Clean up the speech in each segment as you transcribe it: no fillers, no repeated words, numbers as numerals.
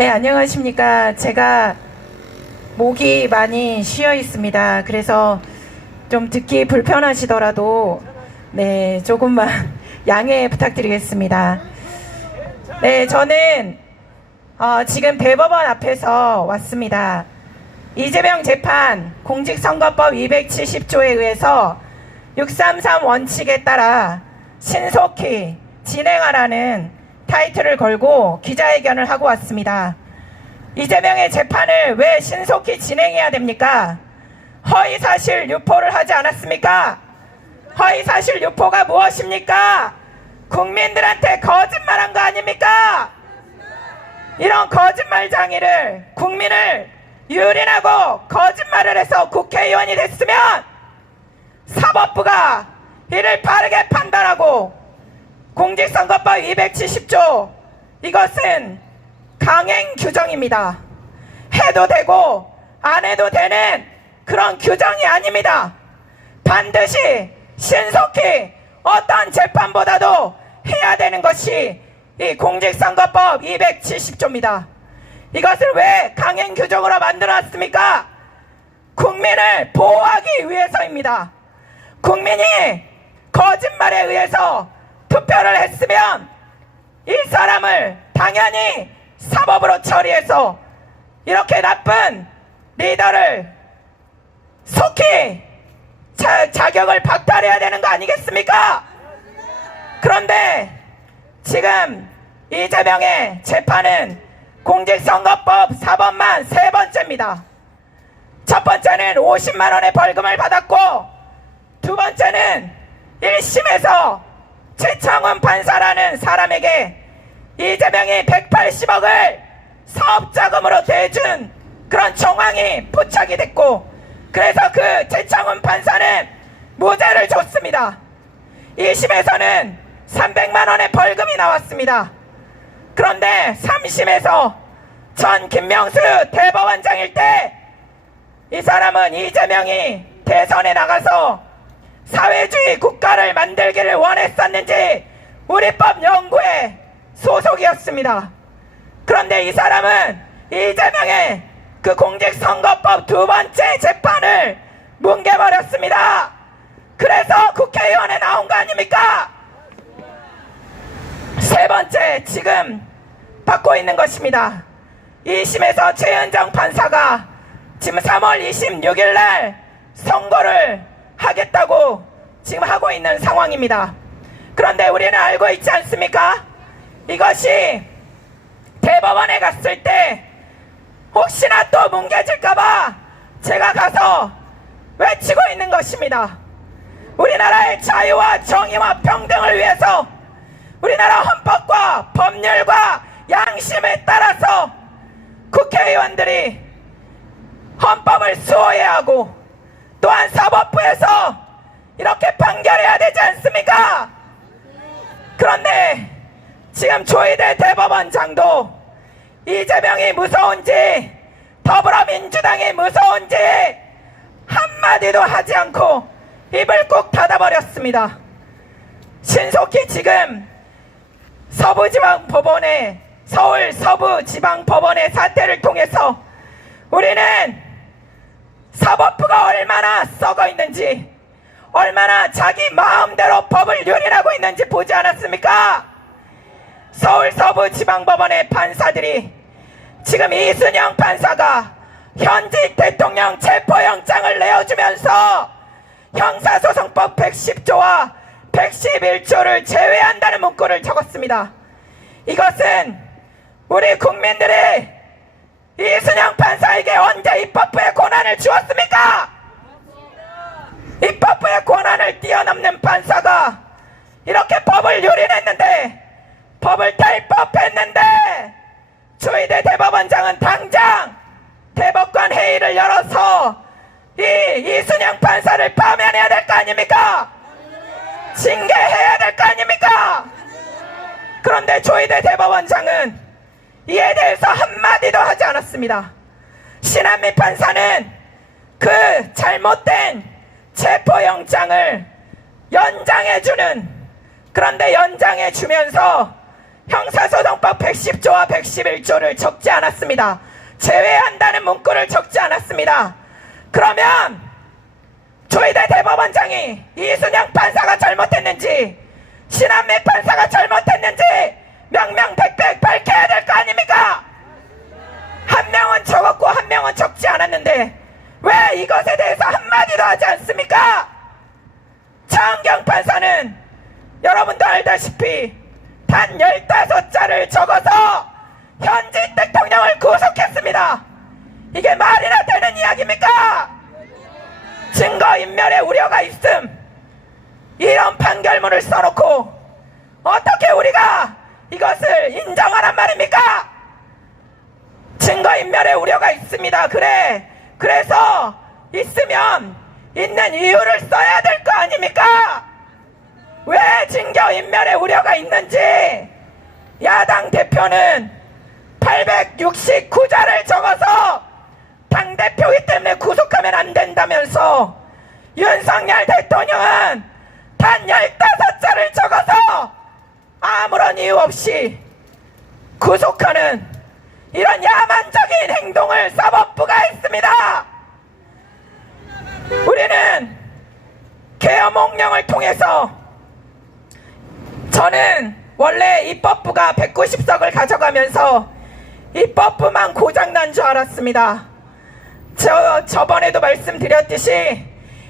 네, 안녕하십니까. 제가 목이 많이 쉬어 있습니다. 그래서 좀 듣기 불편하시더라도 네, 조금만 양해 부탁드리겠습니다. 네, 저는 지금 대법원 앞에서 왔습니다. 이재명 재판 공직선거법 270조에 의해서 633 원칙에 따라 신속히 진행하라는 타이틀을 걸고 기자회견을 하고 왔습니다. 이재명의 재판을 왜 신속히 진행해야 됩니까? 허위사실 유포를 하지 않았습니까? 허위사실 유포가 무엇입니까? 국민들한테 거짓말한 거 아닙니까? 이런 거짓말장이를 국민을 유린하고 거짓말을 해서 국회의원이 됐으면 사법부가 이를 바르게 판단하고 공직선거법 270조 이것은 강행 규정입니다. 해도 되고 안 해도 되는 그런 규정이 아닙니다. 반드시 신속히 어떤 재판보다도 해야 되는 것이 이 공직선거법 270조입니다. 이것을 왜 강행 규정으로 만들어놨습니까? 국민을 보호하기 위해서입니다. 국민이 거짓말에 의해서 투표를 했으면 이 사람을 당연히 사법으로 처리해서 이렇게 나쁜 리더를 속히 자격을 박탈해야 되는 거 아니겠습니까? 그런데 지금 이재명의 재판은 공직선거법 4번만 3번째입니다. 첫 번째는 50만 원의 벌금을 받았고 두 번째는 1심에서 최창훈 판사라는 사람에게 이재명이 180억을 사업자금으로 대준 그런 정황이 포착이 됐고 그래서 그 최창훈 판사는 무죄를 줬습니다. 2심에서는 300만 원의 벌금이 나왔습니다. 그런데 3심에서 전 김명수 대법원장일 때 이 사람은 이재명이 대선에 나가서 사회주의 국가를 만들기를 원했었는지 우리법 연구회 소속이었습니다. 그런데 이 사람은 이재명의 그 공직선거법 2번째 재판을 뭉개버렸습니다. 그래서 국회의원에 나온 거 아닙니까? 세 번째 지금 받고 있는 것입니다. 2심에서 최은정 판사가 지금 3월 26일 날 선고를 하겠다고 지금 하고 있는 상황입니다. 그런데 우리는 알고 있지 않습니까? 이것이 대법원에 갔을 때 혹시나 또 뭉개질까봐 제가 가서 외치고 있는 것입니다. 우리나라의 자유와 정의와 평등을 위해서 우리나라 헌법과 법률과 양심에 따라서 국회의원들이 헌법을 수호해야 하고 또한 사법부에서 이렇게 판결해야 되지 않습니까? 그런데 지금 조희대 대법원장도 이재명이 무서운지 더불어민주당이 무서운지 한마디도 하지 않고 입을 꾹 닫아버렸습니다. 신속히 지금 서부지방법원의 서울 서부지방법원의 사태를 통해서 우리는 사법부가 얼마나 썩어 있는지 얼마나 자기 마음대로 법을 유린하고 있는지 보지 않았습니까? 서울 서부지방법원의 판사들이 지금 이순영 판사가 현직 대통령 체포영장을 내어주면서 형사소송법 110조와 111조를 제외한다는 문구를 적었습니다. 이것은 우리 국민들이 이순영 판사에게 언제 입법부의 권한을 주었습니까? 입법부의 권한을 뛰어넘는 판사가 이렇게 법을 유린했는데 법을 탈법했는데 조희대 대법원장은 당장 대법관 회의를 열어서 이순영 판사를 파면해야 될 거 아닙니까? 징계해야 될 거 아닙니까? 그런데 조희대 대법원장은 이에 대해서 한마디도 하지 않았습니다. 신한미 판사는 그 잘못된 체포영장을 연장해주는, 그런데 연장해주면서 형사소송법 110조와 111조를 적지 않았습니다. 제외한다는 문구를 적지 않았습니다. 그러면 조희대 대법원장이 이순영 판사가 잘못했는지 신한미 판사가 잘못했는지 명명백백 밝혀야 될 거 아닙니까? 한 명은 적었고 한 명은 적지 않았는데 왜 이것에 대해서 한마디도 하지 않습니까? 차은경 판사는 여러분도 알다시피 단 15자를 적어서 현직 대통령을 구속했습니다. 이게 말이나 되는 이야기입니까? 증거인멸의 우려가 있음 이런 판결문을 써놓고 어떻게 우리가 이것을 인정하란 말입니까? 증거인멸의 우려가 있습니다. 그래서 있으면 있는 이유를 써야 될 거 아닙니까? 왜 증거인멸의 우려가 있는지 야당 대표는 869자를 적어서 당대표이기 때문에 구속하면 안 된다면서 윤석열 대통령은 단 15자를 적어서 아무런 이유 없이 구속하는 이런 야만적인 행동을 사법부가 했습니다. 우리는 계엄몽령을 통해서 저는 원래 입법부가 190석을 가져가면서 입법부만 고장난 줄 알았습니다. 저번에도 말씀드렸듯이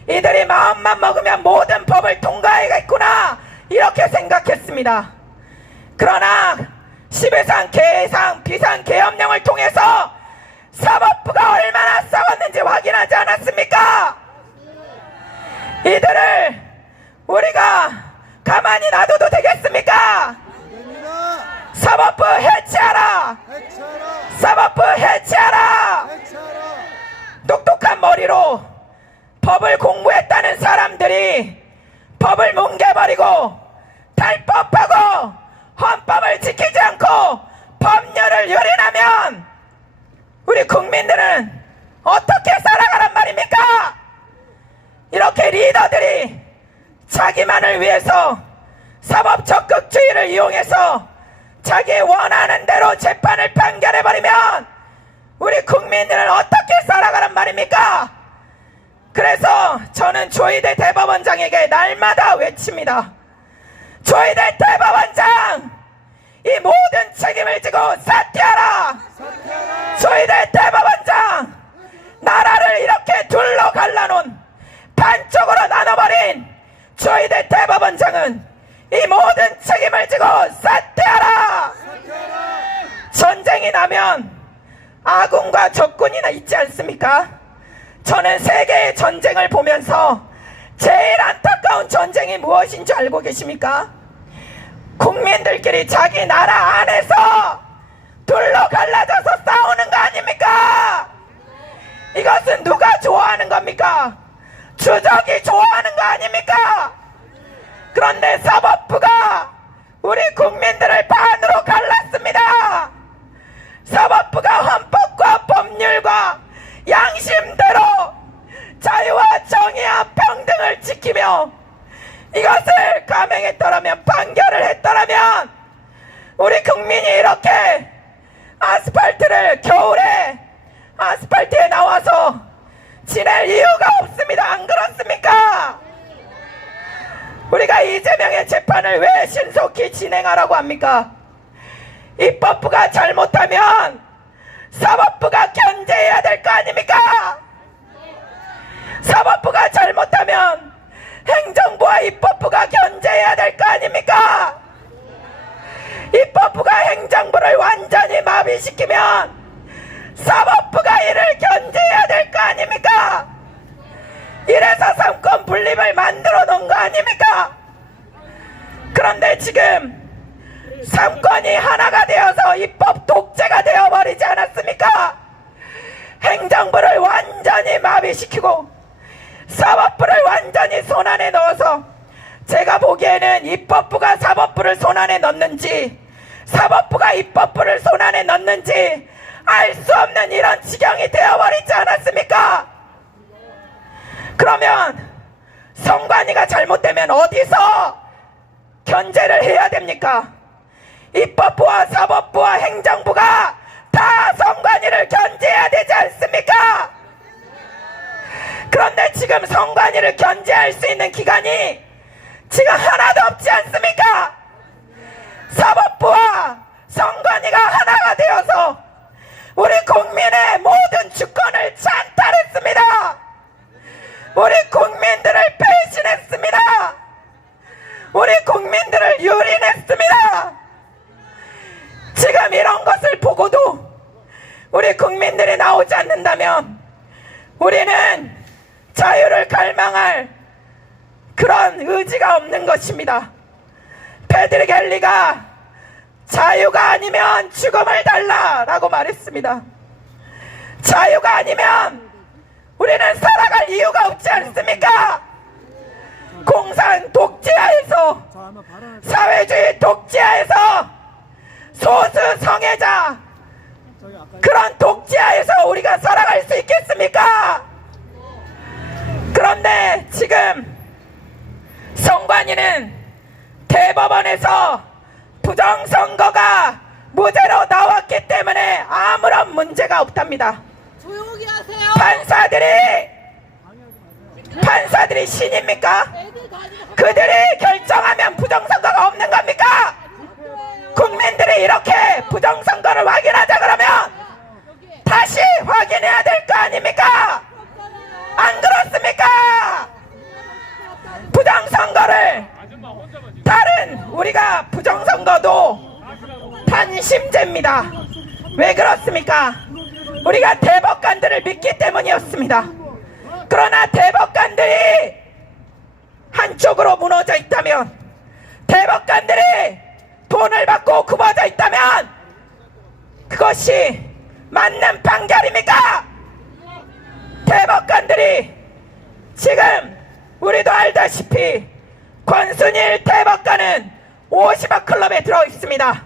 이들이 마음만 먹으면 모든 법을 통과하겠구나 이렇게 생각했습니다. 그러나 11상 계상 비상계엄령을 통해서 사법부가 얼마나 싸웠는지 확인하지 않았습니까? 이들을 우리가 가만히 놔둬도 되겠습니까? 사법부 해체하라! 사법부 해체하라! 똑똑한 머리로 법을 공부했다는 사람들이 법을 뭉개버리고 탈법하고 헌법을 지키지 않고 법률을 유린하면 우리 국민들은 어떻게 살아가란 말입니까? 이렇게 리더들이 자기만을 위해서 사법 적극주의를 이용해서 자기 원하는 대로 재판을 판결해버리면 우리 국민들은 어떻게 살아가란 말입니까? 그래서 저는 조희대 대법원장에게 날마다 외칩니다. 조희대 대법원장! 이 모든 책임을 지고 사퇴하라! 조희대 대법원장! 나라를 이렇게 둘러 갈라놓은 반쪽으로 나눠버린 조희대 대법원장은 이 모든 책임을 지고 사퇴하라! 전쟁이 나면 아군과 적군이나 있지 않습니까? 저는 세계의 전쟁을 보면서 제일 안타까운 전쟁이 무엇인 줄 알고 계십니까? 국민들끼리 자기 나라 안에서 둘러 갈라져서 싸우는 거 아닙니까? 이것은 누가 좋아하는 겁니까? 추적이 좋아하는 거 아닙니까? 그런데 사법부가 우리 국민들을 반으로 갈랐습니다. 사법부가 헌법과 법률과 양심대로 자유와 정의와 평등을 지키며 이것을 감행했더라면, 판결을 했더라면 우리 국민이 이렇게 아스팔트를 겨울에 아스팔트에 나와서 지낼 이유가 없습니다. 안 그렇습니까? 우리가 이재명의 재판을 왜 신속히 진행하라고 합니까? 입법부가 잘못하면 사법부가 견제해야 될 거 아닙니까? 사법부가 잘못하면 행정부와 입법부가 견제해야 될 거 아닙니까? 입법부가 행정부를 완전히 마비시키면 사법부가 이를 견제해야 될 거 아닙니까? 이래서 삼권 분립을 만들어 놓은 거 아닙니까? 그런데 지금 삼권이 하나가 되어서 입법 독재가 되어버리지 않았습니까? 행정부를 완전히 마비시키고 사법부를 완전히 손안에 넣어서, 제가 보기에는 입법부가 사법부를 손안에 넣는지 사법부가 입법부를 손안에 넣는지 알 수 없는 이런 지경이 되어버리지 않았습니까? 그러면 선관위가 잘못되면 어디서 견제를 해야 됩니까? 입법부와 사법부와 행정부가 다 선관위를 견제해야 되지 않습니까? 그런데 지금 선관위를 견제할 수 있는 기관이 지금 하나도 없지 않습니까? 사법부와 선관위가 하나가 되어서 우리 국민의 모든 주권을 찬탈했습니다. 우리 국민들을 배신했습니다. 우리 국민들을 유린했습니다. 지금 이런 것을 보고도 우리 국민들이 나오지 않는다면 우리는 자유를 갈망할 그런 의지가 없는 것입니다. 패드릭 헨리가 자유가 아니면 죽음을 달라라고 말했습니다. 자유가 아니면 우리는 살아갈 이유가 없지 않습니까? 공산 독재하에서, 사회주의 독재하에서, 소수 성애자 그런 독재하에서 우리가 살아갈 수 있겠습니까? 그런데 지금 선관위는 대법원에서 부정선거가 무죄로 나왔기 때문에 아무런 문제가 없답니다. 조용히 하세요. 판사들이 신입니까? 그들이 결정하면 부정선거가 없는 겁니까? 국민들이 이렇게 부정선거를 확인하자 그러면 다시 확인해야 될 거 아닙니까? 안 그렇습니까? 부정선거를 다른 우리가 부정선거도 단심제입니다. 왜 그렇습니까? 우리가 대법관들을 믿기 때문이었습니다. 그러나 대법관들이 한쪽으로 무너져 있다면, 대법관들이 돈을 받고 굽어져 있다면 그것이 맞는 판결입니까? 대법관들이 지금 우리도 알다시피 권순일 대법관은 50억 클럽에 들어있습니다.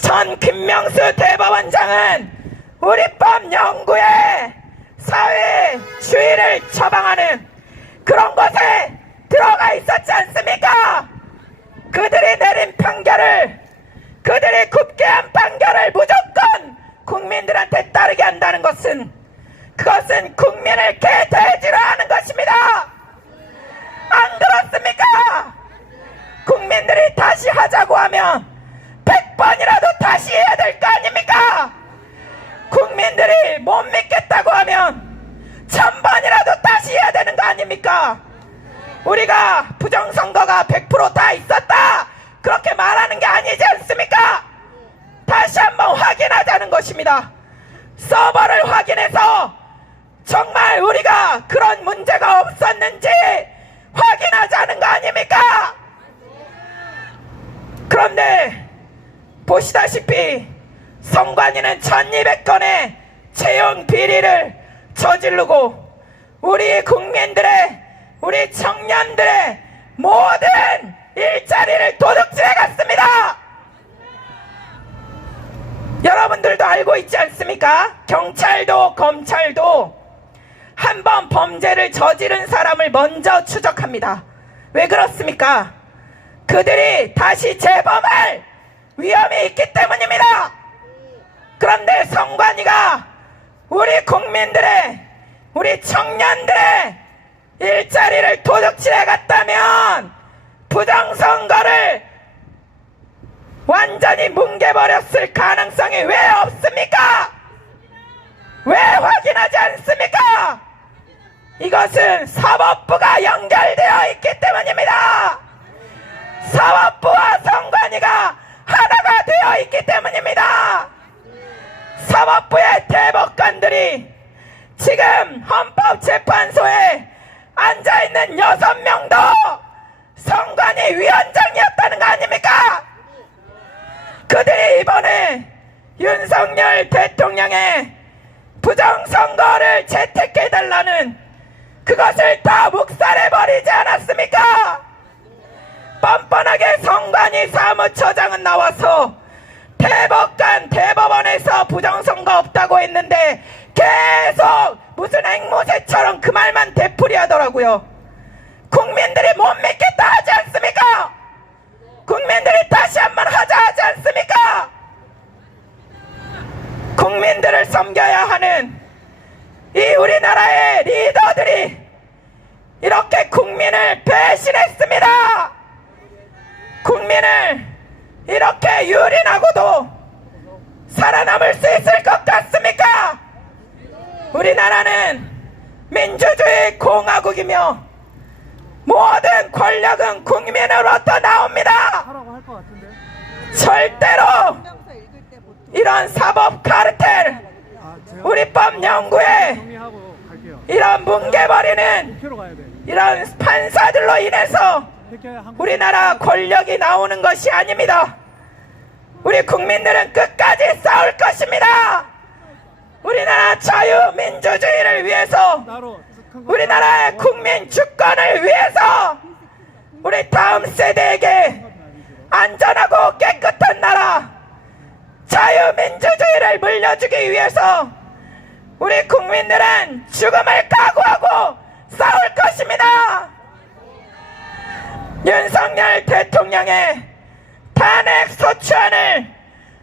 전 김명수 대법원장은 우리법 연구에 사회주의를 처방하는 그런 것에 들어가 있었지 않습니까? 그들이 내린 판결을, 그들이 굽게 한 판결을 무조건 국민들한테 따르게 한다는 것은, 그것은 국민을 개돼지로 하는 것입니다. 안 그렇습니까? 국민들이 다시 하자고 하면 100번이라도 다시 해야 될 거 아닙니까? 국민들이 못 믿겠다고 하면 1000번이라도 다시 해야 되는 거 아닙니까? 우리가 부정선거가 100% 다 있었다 그렇게 말하는 게 아니지 않습니까? 다시 한번 확인하자는 것입니다. 서버를 확인해서 정말 우리가 그런 문제가 없었는지 확인하자는 거 아닙니까? 그런데 보시다시피 선관위는 1200건의 채용 비리를 저지르고 우리 국민들의, 우리 청년들의 모든 일자리를 도둑질해 갔습니다. 여러분들도 알고 있지 않습니까? 경찰도 검찰도 한번 범죄를 저지른 사람을 먼저 추적합니다. 왜 그렇습니까? 그들이 다시 재범할 위험이 있기 때문입니다. 그런데 선관위가 우리 국민들의, 우리 청년들의 일자리를 도둑질해 갔다면 부정선거를 완전히 뭉개버렸을 가능성이 왜 없습니까? 왜 확인하지 않습니까? 이것은 사법부가 연결되어 있기 때문입니다. 사법부와 선관위가 하나가 되어 있기 때문입니다. 사법부의 대법관들이 지금 헌법재판소에 앉아있는 6명도 선관위 위원장이었다는 거 아닙니까? 그들이 이번에 윤석열 대통령의 부정선거를 채택해달라는 그것을 다 묵살해버리지 않았습니까? 뻔뻔하게 선관위 사무처장은 나와서 대법원에서 부정선거 없다고 했는데 계속 무슨 앵무새처럼 그 말만 되풀이하더라고요. 국민들이 못 믿겠다 하지 않습니까? 국민들이 다시 한번 하자 하지 않습니까? 국민들을 섬겨야 하는 이 우리나라의 리더들이 이렇게 국민을 배신했습니다. 국민을 이렇게 유린하고도 살아남을 수 있을 것 같습니까? 우리나라는 민주주의 공화국이며 모든 권력은 국민으로부터 나옵니다. 절대로 이런 사법 카르텔, 우리법 연구에 이런 뭉개버리는 이런 판사들로 인해서 우리나라 권력이 나오는 것이 아닙니다. 우리 국민들은 끝까지 싸울 것입니다. 우리나라 자유민주주의를 위해서, 우리나라의 국민 주권을 위해서, 우리 다음 세대에게 안전하고 깨끗한 나라, 자유민주주의를 물려주기 위해서 우리 국민들은 죽음을 각오하고 싸울 것입니다. 윤석열 대통령의 탄핵 소추안을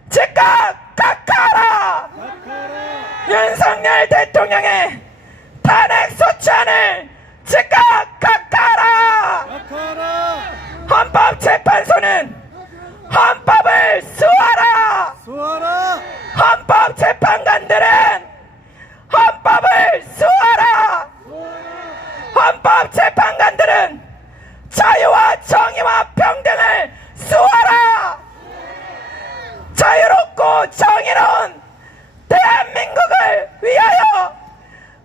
즉각 각하하라! 윤석열 대통령의 탄핵 소추안을 즉각 각하하라! 헌법재판소는 헌법을 수호하라! 헌법재판관들은 헌법을 수호하라! 헌법재판관들은 자유와 정의와 평등을 수호하라! 자유롭고 정의로운 대한민국을 위하여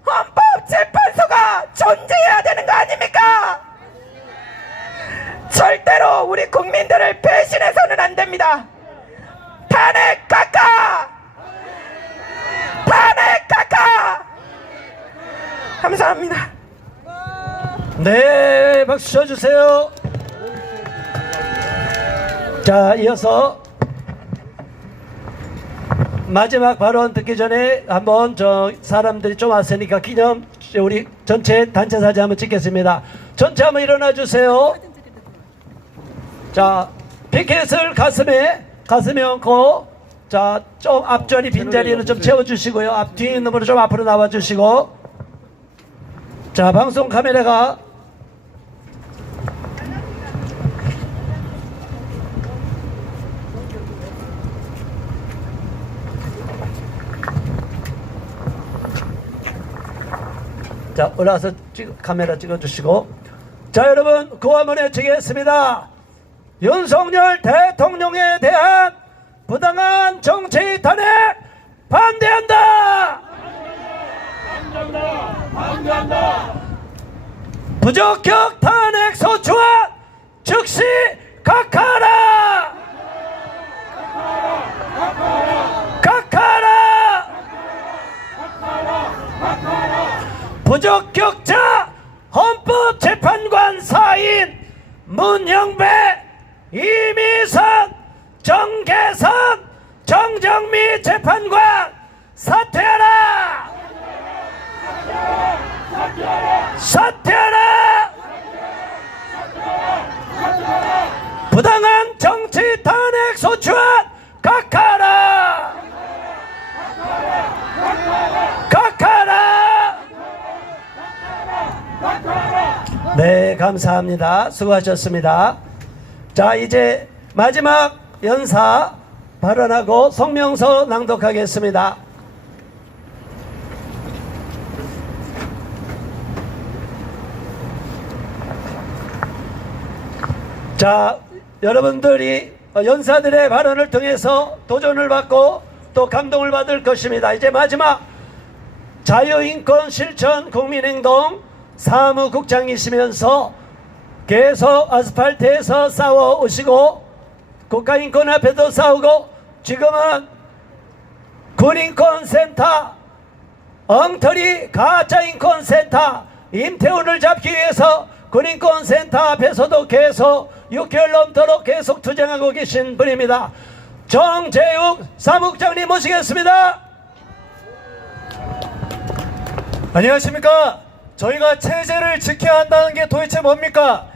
헌법재판소가 존재해야 되는 거 아닙니까? 절대로 우리 국민들을 배신해서는 안 됩니다. 탄핵 각하! 탄핵 각하! 감사합니다. 네, 박수 쳐주세요. 자, 이어서 마지막 발언 듣기 전에 한번 사람들이 좀 왔으니까 기념 우리 전체 단체 사진 한번 찍겠습니다. 전체 한번 일어나 주세요. 자, 피켓을 가슴에 얹고, 자, 좀 앞자리 빈자리는 좀 채워주시고요. 앞 뒤에 있는 분은 좀 앞으로 나와주시고, 자, 방송 카메라가 자, 올라와서 카메라 찍어주시고, 자, 여러분 구호 한번 외치겠습니다. 윤석열 대통령에 대한 부당한 정치 탄핵 반대한다. 반대한다. 부적격 탄핵 소추안 즉시 각하하라. 각하하라. 부적격자 헌법재판관 사인 문영배, 이미선, 정계선, 정정미 재판관 사퇴하라! 사퇴하라! 부당한 정치 탄핵 소추안 각하하라! 각하하라! 네, 감사합니다. 수고하셨습니다. 자, 이제 마지막 연사 발언하고 성명서 낭독하겠습니다. 자, 여러분들이 연사들의 발언을 통해서 도전을 받고 또 감동을 받을 것입니다. 이제 마지막 자유인권 실천 국민행동 사무국장이시면서 계속 아스팔트에서 싸워오시고 국가인권 앞에도 싸우고 지금은 군인권센터 엉터리 가짜인권센터 임태훈을 잡기 위해서 군인권센터 앞에서도 계속 6개월 넘도록 계속 투쟁하고 계신 분입니다. 정재욱 사무국장님 모시겠습니다. 안녕하십니까. 저희가 체제를 지켜야 한다는 게 도대체 뭡니까?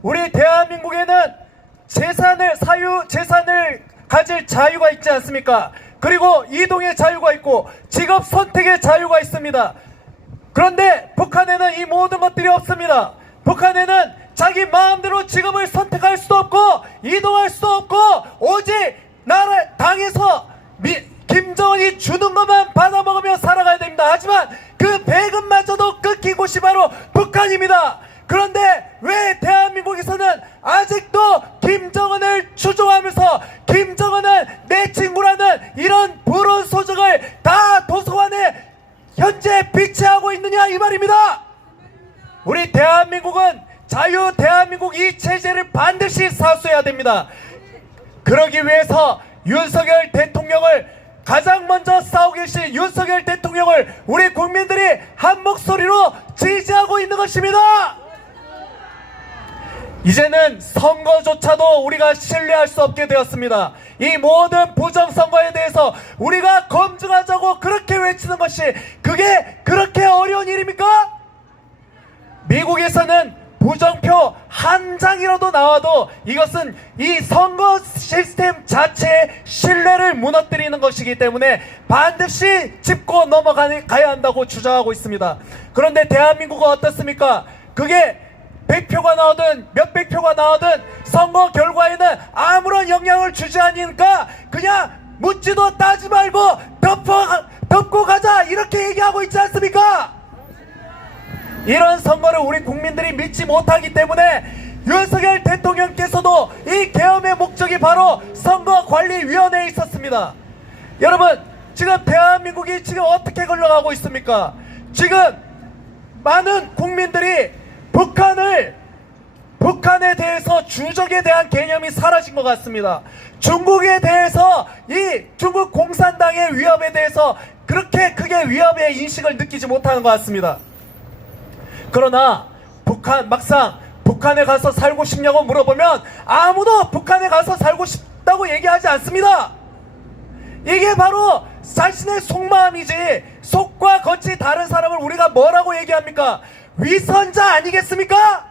우리 대한민국에는 재산을 가질 자유가 있지 않습니까? 그리고 이동의 자유가 있고 직업 선택의 자유가 있습니다. 그런데 북한에는 이 모든 것들이 없습니다. 북한에는 자기 마음대로 직업을 선택할 수도 없고 이동할 수도 없고 오직 나라 당에서 김정은이 주는 것만 받아먹으며 살아가야 됩니다. 하지만 그 배급마저도 끊긴 곳이 바로 북한입니다. 그런데 왜 대한민국에서는 아직도 김정은을 추종하면서 김정은은 내 친구라는 이런 불운 소적을 다 도서관에 현재 비치하고 있느냐 이 말입니다. 우리 대한민국은 자유 대한민국 이 체제를 반드시 사수해야 됩니다. 그러기 위해서 윤석열 대통령을 가장 먼저 싸우고 계신 윤석열 대통령을 우리 국민들이 한 목소리로 지지하고 있는 것입니다. 이제는 선거조차도 우리가 신뢰할 수 없게 되었습니다. 이 모든 부정선거에 대해서 우리가 검증하자고 그렇게 외치는 것이 그게 그렇게 어려운 일입니까? 미국에서는 부정표 한 장이라도 나와도 이것은 이 선거 시스템 자체의 신뢰를 무너뜨리는 것이기 때문에 반드시 짚고 넘어가야 한다고 주장하고 있습니다. 그런데 대한민국은 어떻습니까? 그게 100표가 나오든 몇백 표가 나오든 선거 결과에는 아무런 영향을 주지 않으니까 그냥 묻지도 따지 말고 덮고 가자 이렇게 얘기하고 있지 않습니까? 이런 선거를 우리 국민들이 믿지 못하기 때문에 윤석열 대통령께서도 이 계엄의 목적이 바로 선거관리위원회에 있었습니다. 여러분 지금 대한민국이 지금 어떻게 흘러가고 있습니까? 지금 많은 국민들이 북한에 대해서 주적에 대한 개념이 사라진 것 같습니다. 중국에 대해서 이 중국 공산당의 위협에 대해서 그렇게 크게 위협의 인식을 느끼지 못하는 것 같습니다. 그러나 막상 북한에 가서 살고 싶냐고 물어보면 아무도 북한에 가서 살고 싶다고 얘기하지 않습니다. 이게 바로 자신의 속마음이지 속과 겉이 다른 사람을 우리가 뭐라고 얘기합니까? 위선자 아니겠습니까?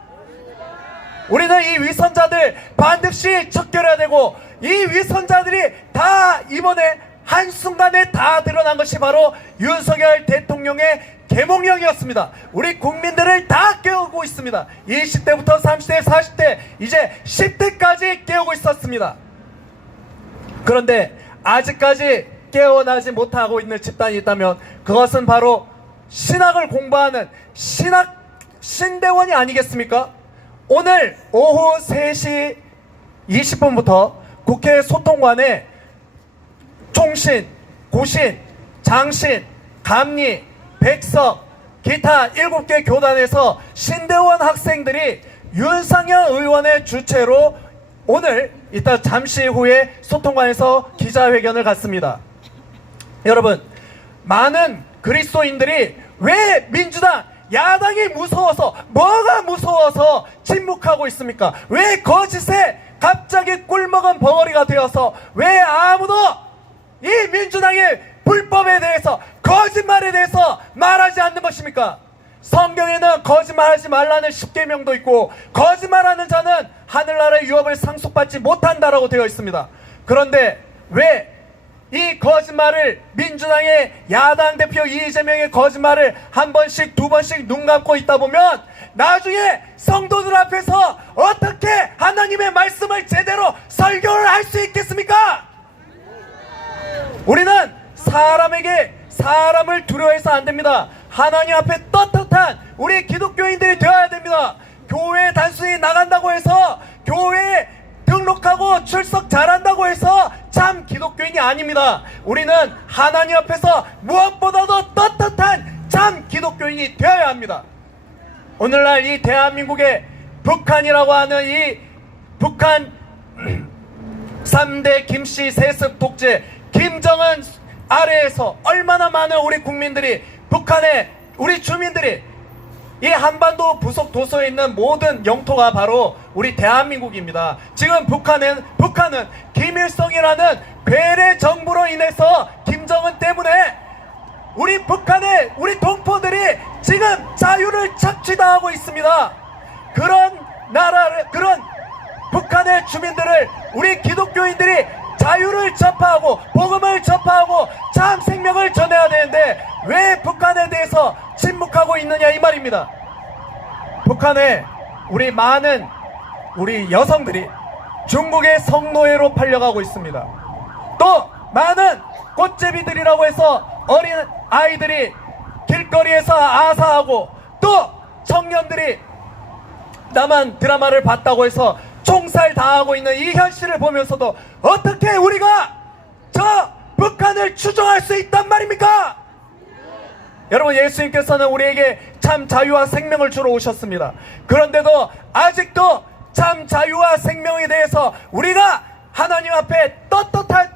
우리는 이 위선자들 반드시 척결해야 되고 이 위선자들이 다 이번에 한순간에 다 드러난 것이 바로 윤석열 대통령의 계몽령이었습니다. 우리 국민들을 다 깨우고 있습니다. 20대부터 30대, 40대, 이제 10대까지 깨우고 있었습니다. 그런데 아직까지 깨어나지 못하고 있는 집단이 있다면 그것은 바로 신학을 공부하는 신대원이 아니겠습니까? 오늘 오후 3시 20분부터 국회 소통관에 총신, 고신, 장신, 감리, 백석, 기타 7개 교단에서 신대원 학생들이 윤상현 의원의 주최로 오늘 이따 잠시 후에 소통관에서 기자회견을 갖습니다. 여러분, 많은 그리스도인들이 왜 민주당, 야당이 무서워서, 뭐가 무서워서 침묵하고 있습니까? 왜 거짓에 갑자기 꿀먹은 벙어리가 되어서 왜 아무도 이 민주당의 불법에 대해서, 거짓말에 대해서 말하지 않는 것입니까? 성경에는 거짓말하지 말라는 10계명도 있고 거짓말하는 자는 하늘나라의 유업을 상속받지 못한다라고 되어 있습니다. 그런데 왜 이 거짓말을 민주당의 야당 대표 이재명의 거짓말을 한 번씩 두 번씩 눈 감고 있다 보면 나중에 성도들 앞에서 어떻게 하나님의 말씀을 제대로 설교를 할 수 있겠습니까? 우리는 사람을 두려워해서 안 됩니다. 하나님 앞에 떳떳한 우리 기독교인들이 되어야 됩니다. 교회에 단순히 나간다고 해서, 교회에 등록하고 출석 잘한다고 해서 참 기독교인이 아닙니다. 우리는 하나님 앞에서 무엇보다도 떳떳한 참 기독교인이 되어야 합니다. 오늘날 이 대한민국의 북한이라고 하는 이 북한 3대 김씨 세습 독재, 김정은 아래에서 얼마나 많은 우리 국민들이, 북한의 우리 주민들이, 이 한반도 부속 도서에 있는 모든 영토가 바로 우리 대한민국입니다. 지금 북한은 김일성이라는 괴뢰 정부로 인해서, 김정은 때문에 우리 북한의 우리 동포들이 지금 자유를 착취당하고 있습니다. 그런 북한의 주민들을 우리 기독교인들이 자유를 접하고 복음을 접하고 참 생명을 전해야 되는데 왜 북한에 대해서 침묵하고 있느냐 이 말입니다. 북한에 우리 많은 우리 여성들이 중국의 성노예로 팔려가고 있습니다. 또 많은 꽃제비들이라고 해서 어린 아이들이 길거리에서 아사하고 또 청년들이 남한 드라마를 봤다고 해서 총살당하고 있는 이 현실을 보면서도 어떻게 우리가 저 북한을 추종할 수 있단 말입니까? 여러분, 예수님께서는 우리에게 참 자유와 생명을 주러 오셨습니다. 그런데도 아직도 참 자유와 생명에 대해서 우리가 하나님 앞에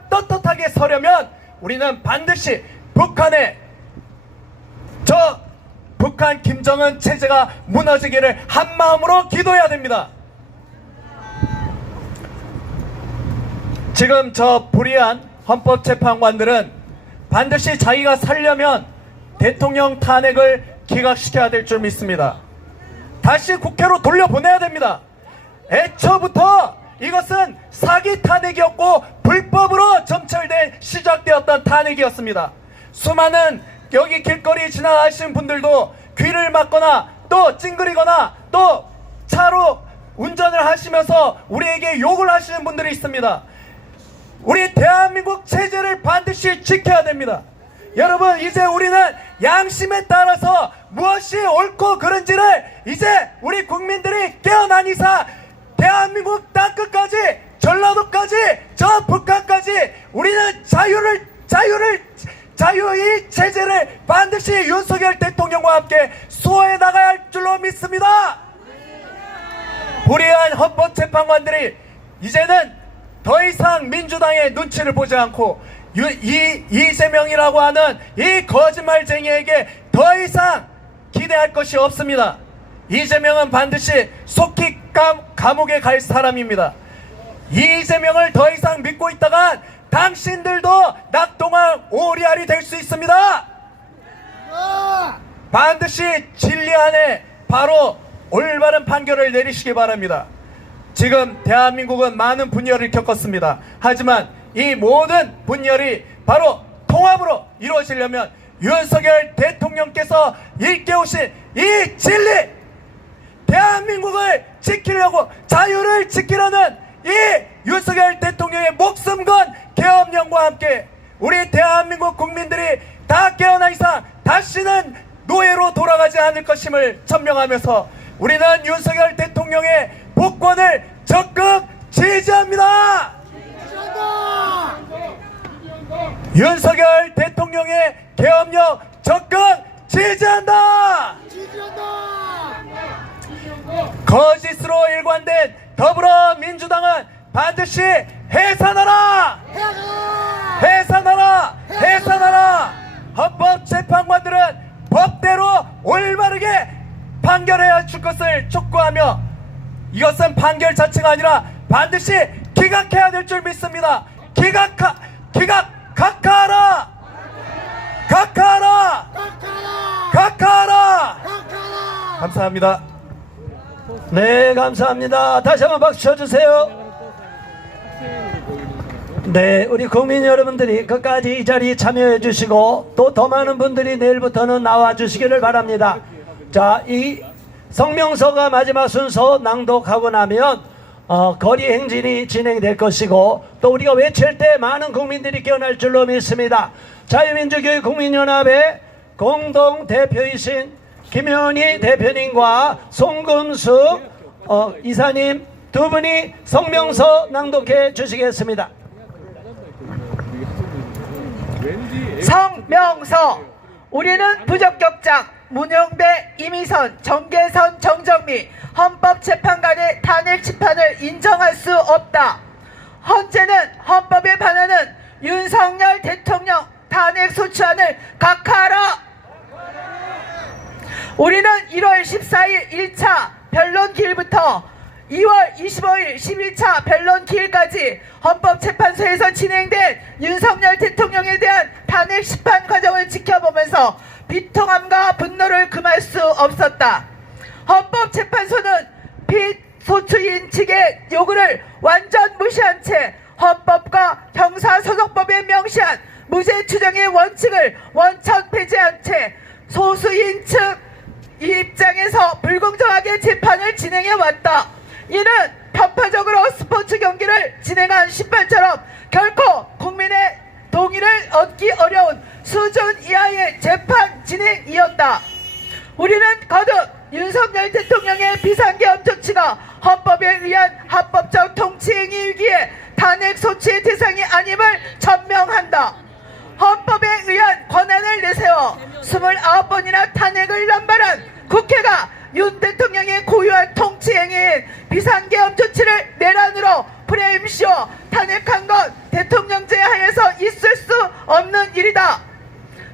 떳떳하게 서려면 우리는 반드시 북한 김정은 체제가 무너지기를 한마음으로 기도해야 됩니다. 지금 저 불의한 헌법재판관들은 반드시 자기가 살려면 대통령 탄핵을 기각시켜야 될 줄 믿습니다. 다시 국회로 돌려보내야 됩니다. 애초부터 이것은 사기 탄핵이었고 불법으로 시작되었던 탄핵이었습니다. 수많은 여기 길거리 지나가시는 분들도 귀를 막거나 또 찡그리거나 또 차로 운전을 하시면서 우리에게 욕을 하시는 분들이 있습니다. 우리 대한민국 체제를 반드시 지켜야 됩니다. 여러분, 이제 우리는 양심에 따라서 무엇이 옳고 그른지를 이제 우리 국민들이 깨어난 이상 대한민국 땅끝까지 전라도까지 저 북한까지 우리는 자유의 체제를 반드시 윤석열 대통령과 함께 수호해 나가야 할 줄로 믿습니다. 불의한 헌법재판관들이 이제는 더 이상 민주당의 눈치를 보지 않고 이재명이라고 하는 이 거짓말쟁이에게 더 이상 기대할 것이 없습니다. 이재명은 반드시 속히 감옥에 갈 사람입니다. 이재명을 더 이상 믿고 있다간 당신들도 낙동강 오리알이 될 수 있습니다. 반드시 진리 안에 바로 올바른 판결을 내리시기 바랍니다. 지금 대한민국은 많은 분열을 겪었습니다. 하지만 이 모든 분열이 바로 통합으로 이루어지려면 윤석열 대통령께서 일깨우신 이 진리, 대한민국을 지키려고 자유를 지키려는 이 윤석열 대통령의 목숨 건 계엄령과 함께 우리 대한민국 국민들이 다 깨어난 이상 다시는 노예로 돌아가지 않을 것임을 천명하면서 우리는 윤석열 대통령의 복권을 적극 지지합니다. 윤석열 대통령의 계엄령 적극 지지한다. 거짓으로 일관된 더불어민주당은 반드시 해산하라. 해산하라. 해산하라. 헌법재판관들은 법대로 올바르게 판결해야 줄 것을 촉구하며 이것은 판결 자체가 아니라 반드시 기각해야 될 줄 믿습니다. 각하하라. 감사합니다. 네, 감사합니다. 다시 한번 박수 쳐주세요. 네, 우리 국민 여러분들이 끝까지 이 자리에 참여해 주시고 또 더 많은 분들이 내일부터는 나와 주시기를 바랍니다. 자, 이 성명서가 마지막 순서 낭독하고 나면 거리 행진이 진행될 것이고 또 우리가 외칠 때 많은 국민들이 깨어날 줄로 믿습니다. 자유민주교육국민연합의 공동대표이신 김현희 대표님과 송금숙 이사님 두 분이 성명서 낭독해 주시겠습니다. 성명서. 우리는 부적격자 문영배, 이미선, 정계선, 정정미 헌법재판관의 탄핵 심판을 인정할 수 없다. 헌재는 헌법에 반하는 윤석열 대통령 탄핵 소추안을 각하하라. 우리는 1월 14일 1차 변론 기일부터 2월 25일 11차 변론 기일까지 헌법재판소에서 진행된 윤석열 대통령에 대한 탄핵 심판 과정을 지켜보면서 비통함과 분노를 금할 수 없었다. 헌법재판소는 피소추인 측의 요구를 완전 무시한 채 헌법과 형사소송법에 명시한 무죄 추정의 원칙을 원천 폐지한 채 소수인 측 입장에서 불공정하게 재판을 진행해 왔다. 이는 편파적으로 스포츠 경기를 진행한 심판처럼 결코 국민의 동의를 얻기 어려운 수준 이하의 재판 진행이었다. 우리는 거듭 윤석열 대통령의 비상계엄 조치가 헌법에 의한 합법적 통치행위이기에 탄핵 소치의 대상이 아님을 전명한다. 헌법에 의한 권한을 내세워 29번이나 탄핵을 남발한 국회가 윤 대통령의 고유한 통치행위인 비상계엄 조치를 내란으로 프레임 씌워 탄핵한 건 대통령제 하에서 있을 수 없는 일이다.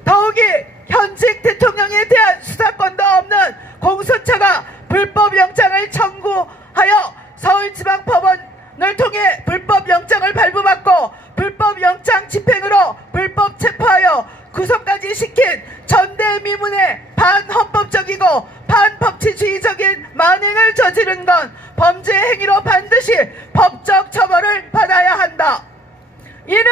더욱이 현직 대통령에 대한 수사권도 없는 공수처가 불법영장을 청구하여 서울지방법원을 통해 불법영장을 발부받고 불법영장 집행으로 불법 체포하여 구속까지 시킨 전대미문의 반헌법적이고 반법치주의적인 만행을 저지른 건 범죄 행위로 반드시 법적 처벌을 받아야 한다. 이는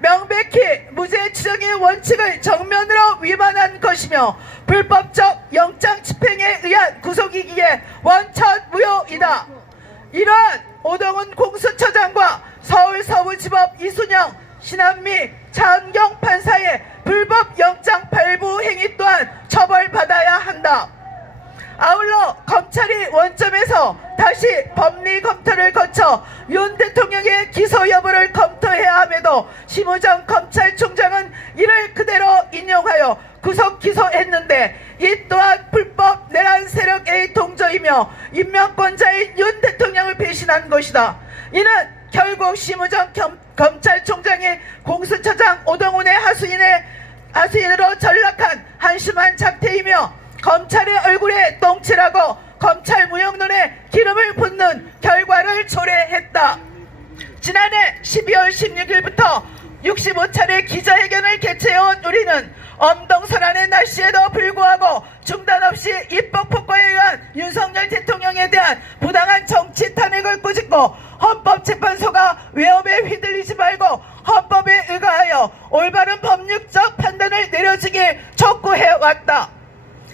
명백히 무죄 추정의 원칙을 정면으로 위반한 것이며 불법적 영장 집행에 의한 구속이기에 원천 무효이다. 이러한 오동훈 공수처장과 서울 서부지법 이순영, 신한미, 장경 판사의 불법 영장 발부 행위 또한 처벌받아야 한다. 아울러 검찰이 원점에서 다시 법리 검토를 거쳐 윤 대통령의 기소 여부를 검토해야 함에도 심우정 검찰총장은 이를 그대로 인용하여 구속 기소했는데 이 또한 불법 내란 세력의 동조이며 임명권자인 윤 대통령을 배신한 것이다. 이는 결국 심우정 검찰총장이 공수처장 오동훈의 하수인으로 전락한 한심한 작태이며 검찰의 얼굴에 똥칠하고 검찰 무용론에 기름을 붓는 결과를 초래했다. 지난해 12월 16일부터 65차례 기자회견을 개최해온 우리는 엄동설한의 날씨에도 불구하고 중단 없이 입법폭파에 의한 윤석열 대통령에 대한 부당한 정치 탄핵을 꾸짖고 헌법재판소가 외압에 휘둘리지 말고 헌법에 의거하여 올바른 법률적 판단을 내려주길 촉구해왔다.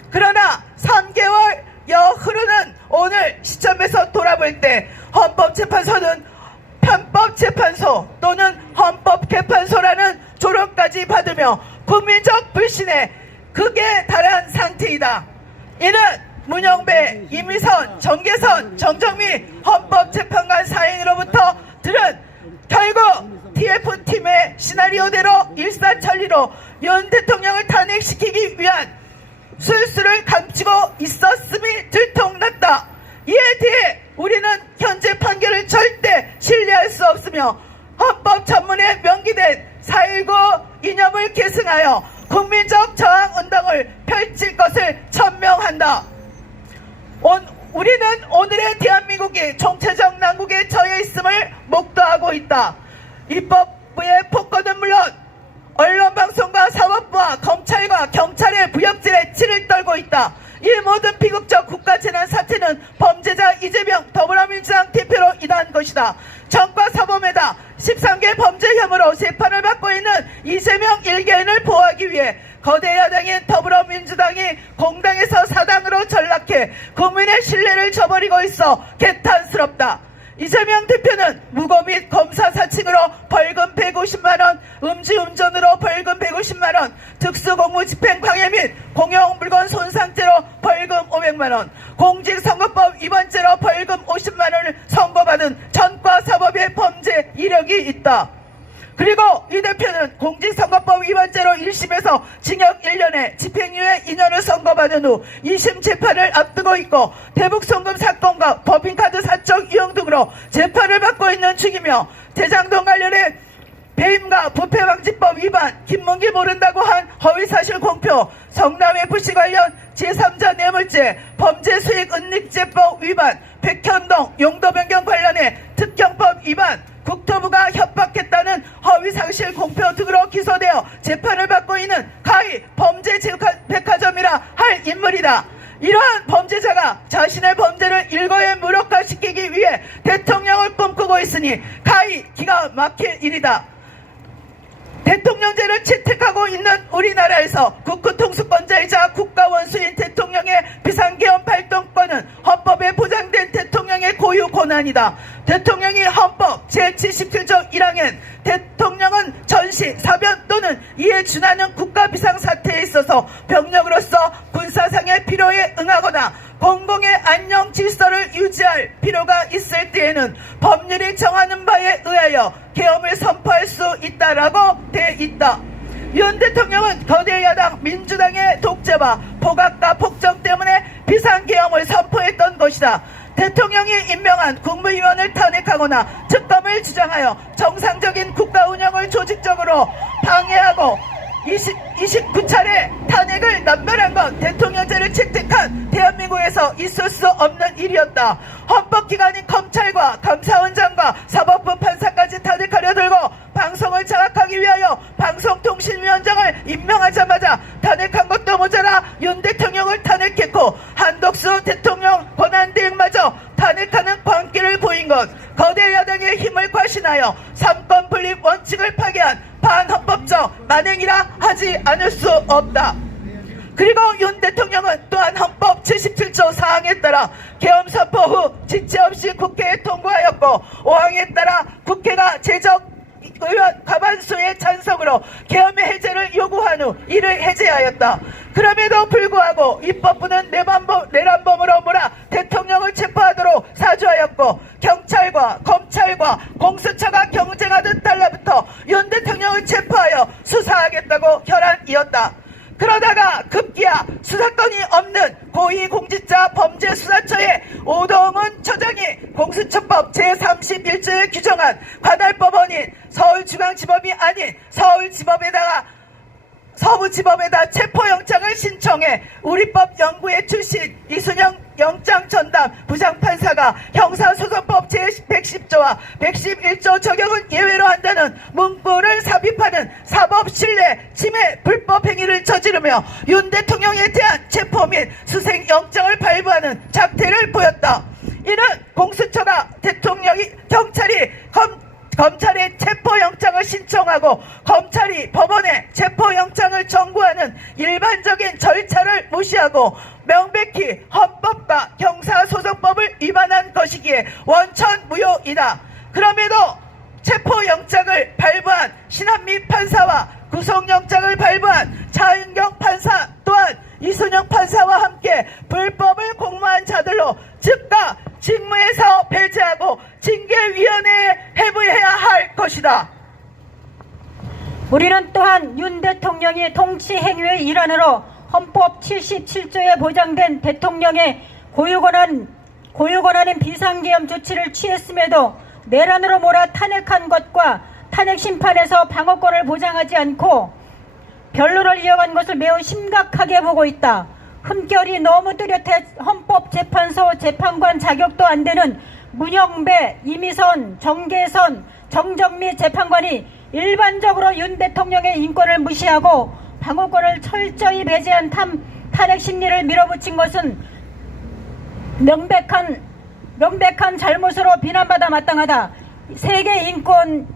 그러나 3개월여 흐르는 오늘 시점에서 돌아볼 때 헌법재판소는 편법재판소 또는 헌법개판소라는 조롱까지 받으며 국민적 불신에 극에 달한 상태이다. 이는 문영배, 이미선, 정계선, 정정미 헌법재판관 사인으로부터 들은 결국 TF팀의 시나리오대로 일사천리로 윤 대통령을 탄핵시키기 위한 술수를 감추고 있었음이 들통났다. 이에 대해 우리는 현재 판결을 절대 신뢰할 수 없으며 헌법 전문에 명기된 4.19 이념을 계승하여 국민적 저항운동을 펼칠 것을 천명한다. 우리는 오늘의 대한민국이 총체적 난국에 처해 있음을 목도하고 있다. 입법부의 폭거는 물론 언론방송과 사법부와 검찰과 경찰의 부역질에 치를 떨고 있다. 이 모든 비극적 국가재난 사태는 범죄자 이재명 더불어민주당 대표로 인한 것이다. 정과 사범에다 13개 범죄 혐의로 재판을 받고 있는 이재명 일개인을 보호하기 위해 거대 야당인 더불어민주당이 공당에서 사당으로 전락해 국민의 신뢰를 저버리고 있어 개탄스럽다. 이재명 대표는 무고 및 검사 사칭으로 벌금 150만원, 음주운전으로 벌금 150만원, 특수공무집행 방해 및 공용물건 손상죄로 벌금 500만원, 공직선거법 위반죄로 벌금 50만원을 선고받은 전과 사법의 범죄 이력이 있다. 그리고 이 대표는 공직선거법 위반죄로 1심에서 징역 1년에 집행유예 2년을 선고받은 후 2심 재판을 앞두고 있고 대북송금 사건과 법인카드 사적 이용 등으로 재판을 받고 있는 중이며 대장동 관련해 배임과 부패방지법 위반, 김문기 모른다고 한 허위사실 공표, 성남FC 관련 제3자 뇌물죄, 범죄수익은닉죄법 위반, 백현동 용도 변경 관련해 특경법 위반, 국토부가 협박했다는 허위사실 공표 등으로 기소되어 재판을 받고 있는 가히 범죄 백화점이라 할 인물이다. 이러한 범죄자가 자신의 범죄를 일거에 무력화 무력화시키기 위해 대통령을 꿈꾸고 있으니 가히 기가 막힐 일이다. 대통령제를 채택하고 있는 우리나라에서 국가통수권자이자 국가원수인 대통령의 비상계엄 발동권은 헌법에 보장된 대통령의 고유 권한이다. 대통령이 헌법 제77조 1항엔 대통령은 전시, 사변 또는 이에 준하는 국가 비상사태에 있어서 병력으로서 군사상의 필요에 응하거나 공공의 안녕 질서를 유지할 필요가 있을 때에는 법률이 정하는 바에 의하여 계엄을 선포할 수 있다라고 돼 있다. 윤 대통령은 거대 야당 민주당의 독재와 폭악과 폭정 때문에 비상계엄을 선포했던 것이다. 대통령이 임명한 국무위원을 탄핵하거나 특검을 주장하여 정상적인 국가 운영을 조직적으로 방해하고 29차례 탄핵을 남발한 건 대통령제를 채택한 대한민국에서 있을 수 없는 일이었다. 헌법기관인 검찰과 감사원장과 사법부 판사까지 탄핵하려 들고 방송을 장악하기 위하여 방송통신위원장을 임명하자마자 탄핵한 것도 모자라 윤 대통령을 탄핵했고 한덕수 대통령 권한대행마저 탄핵하는 광기를 보인 것, 거대 야당의 힘을 과신하여 삼권 분립 원칙을 파괴한 반헌법적 만행이라 하지 않을 수 없다. 그리고 윤 대통령은 또한 헌법 77조 4항에 따라 계엄 선포 후 지체 없이 국회에 통과하였고 5항에 따라 국회가 제적 의원 과반수의 찬성으로 계엄의 해제를 요구한 후 이를 해제하였다. 그럼에도 불구하고 입법부는 내란범으로 몰아 대통령을 체포하도록 사주하였고 경찰과 검찰과 공수처가 경쟁하듯 달라붙어 윤 대통령을 체포하여 수사하겠다고 혈안이었다. 그러다가 급기야 수사권이 없는 고위공직자 범죄수사처의 오동훈 처장이 공수처법 제31조에 규정한 관할법원인 서울중앙지법이 아닌 서부지법에다 체포영장을 신청해 우리법 연구회 출신 이순영 영장전담 부장판사가 형사소송법 제110조와 111조 적용은 예외로 한다는 문구를 삽입하는 사법신뢰 침해 불법행위를 저지르며 윤 대통령에 대한 체포 및 수색영장을 발부하는 작태를 보였다. 이는 공수처가 검찰이 체포영장을 신청하고 검찰이 법원에 체포영장을 청구하는 일반적인 절차를 무시하고 명백히 헌법과 형사소송법을 위반한 것이기에 원천무효이다. 그럼에도 체포영장을 발부한 신한미 판사와 구속영장을 발부한 차은경 판사 또한 이순영 판사와 함께 불법을 공모한 자들로 즉각 직무에서 배제하고 징계위원회에 회부해야 할 것이다. 우리는 또한 윤 대통령이 통치행위의 일환으로 헌법 77조에 보장된 대통령의 고유권한인 비상계엄 조치를 취했음에도 내란으로 몰아 탄핵한 것과 탄핵심판에서 방어권을 보장하지 않고 변론을 이어간 것을 매우 심각하게 보고 있다. 흠결이 너무 뚜렷해 헌법재판소 재판관 자격도 안 되는 문영배, 이미선, 정계선, 정정미 재판관이 일반적으로 윤 대통령의 인권을 무시하고 방어권을 철저히 배제한 탄핵 심리를 밀어붙인 것은 명백한 잘못으로 비난받아 마땅하다. 세계 인권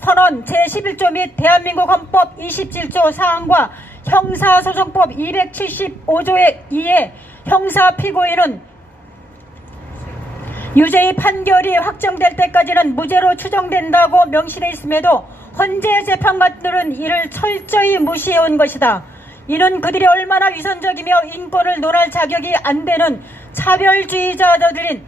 선언 제11조 및 대한민국 헌법 27조 사항과 형사소송법 275조에 의해 형사 피고인은 유죄의 판결이 확정될 때까지는 무죄로 추정된다고 명시되어 있음에도 헌재 재판관들은 이를 철저히 무시해온 것이다. 이는 그들이 얼마나 위선적이며 인권을 논할 자격이 안 되는 차별주의자들인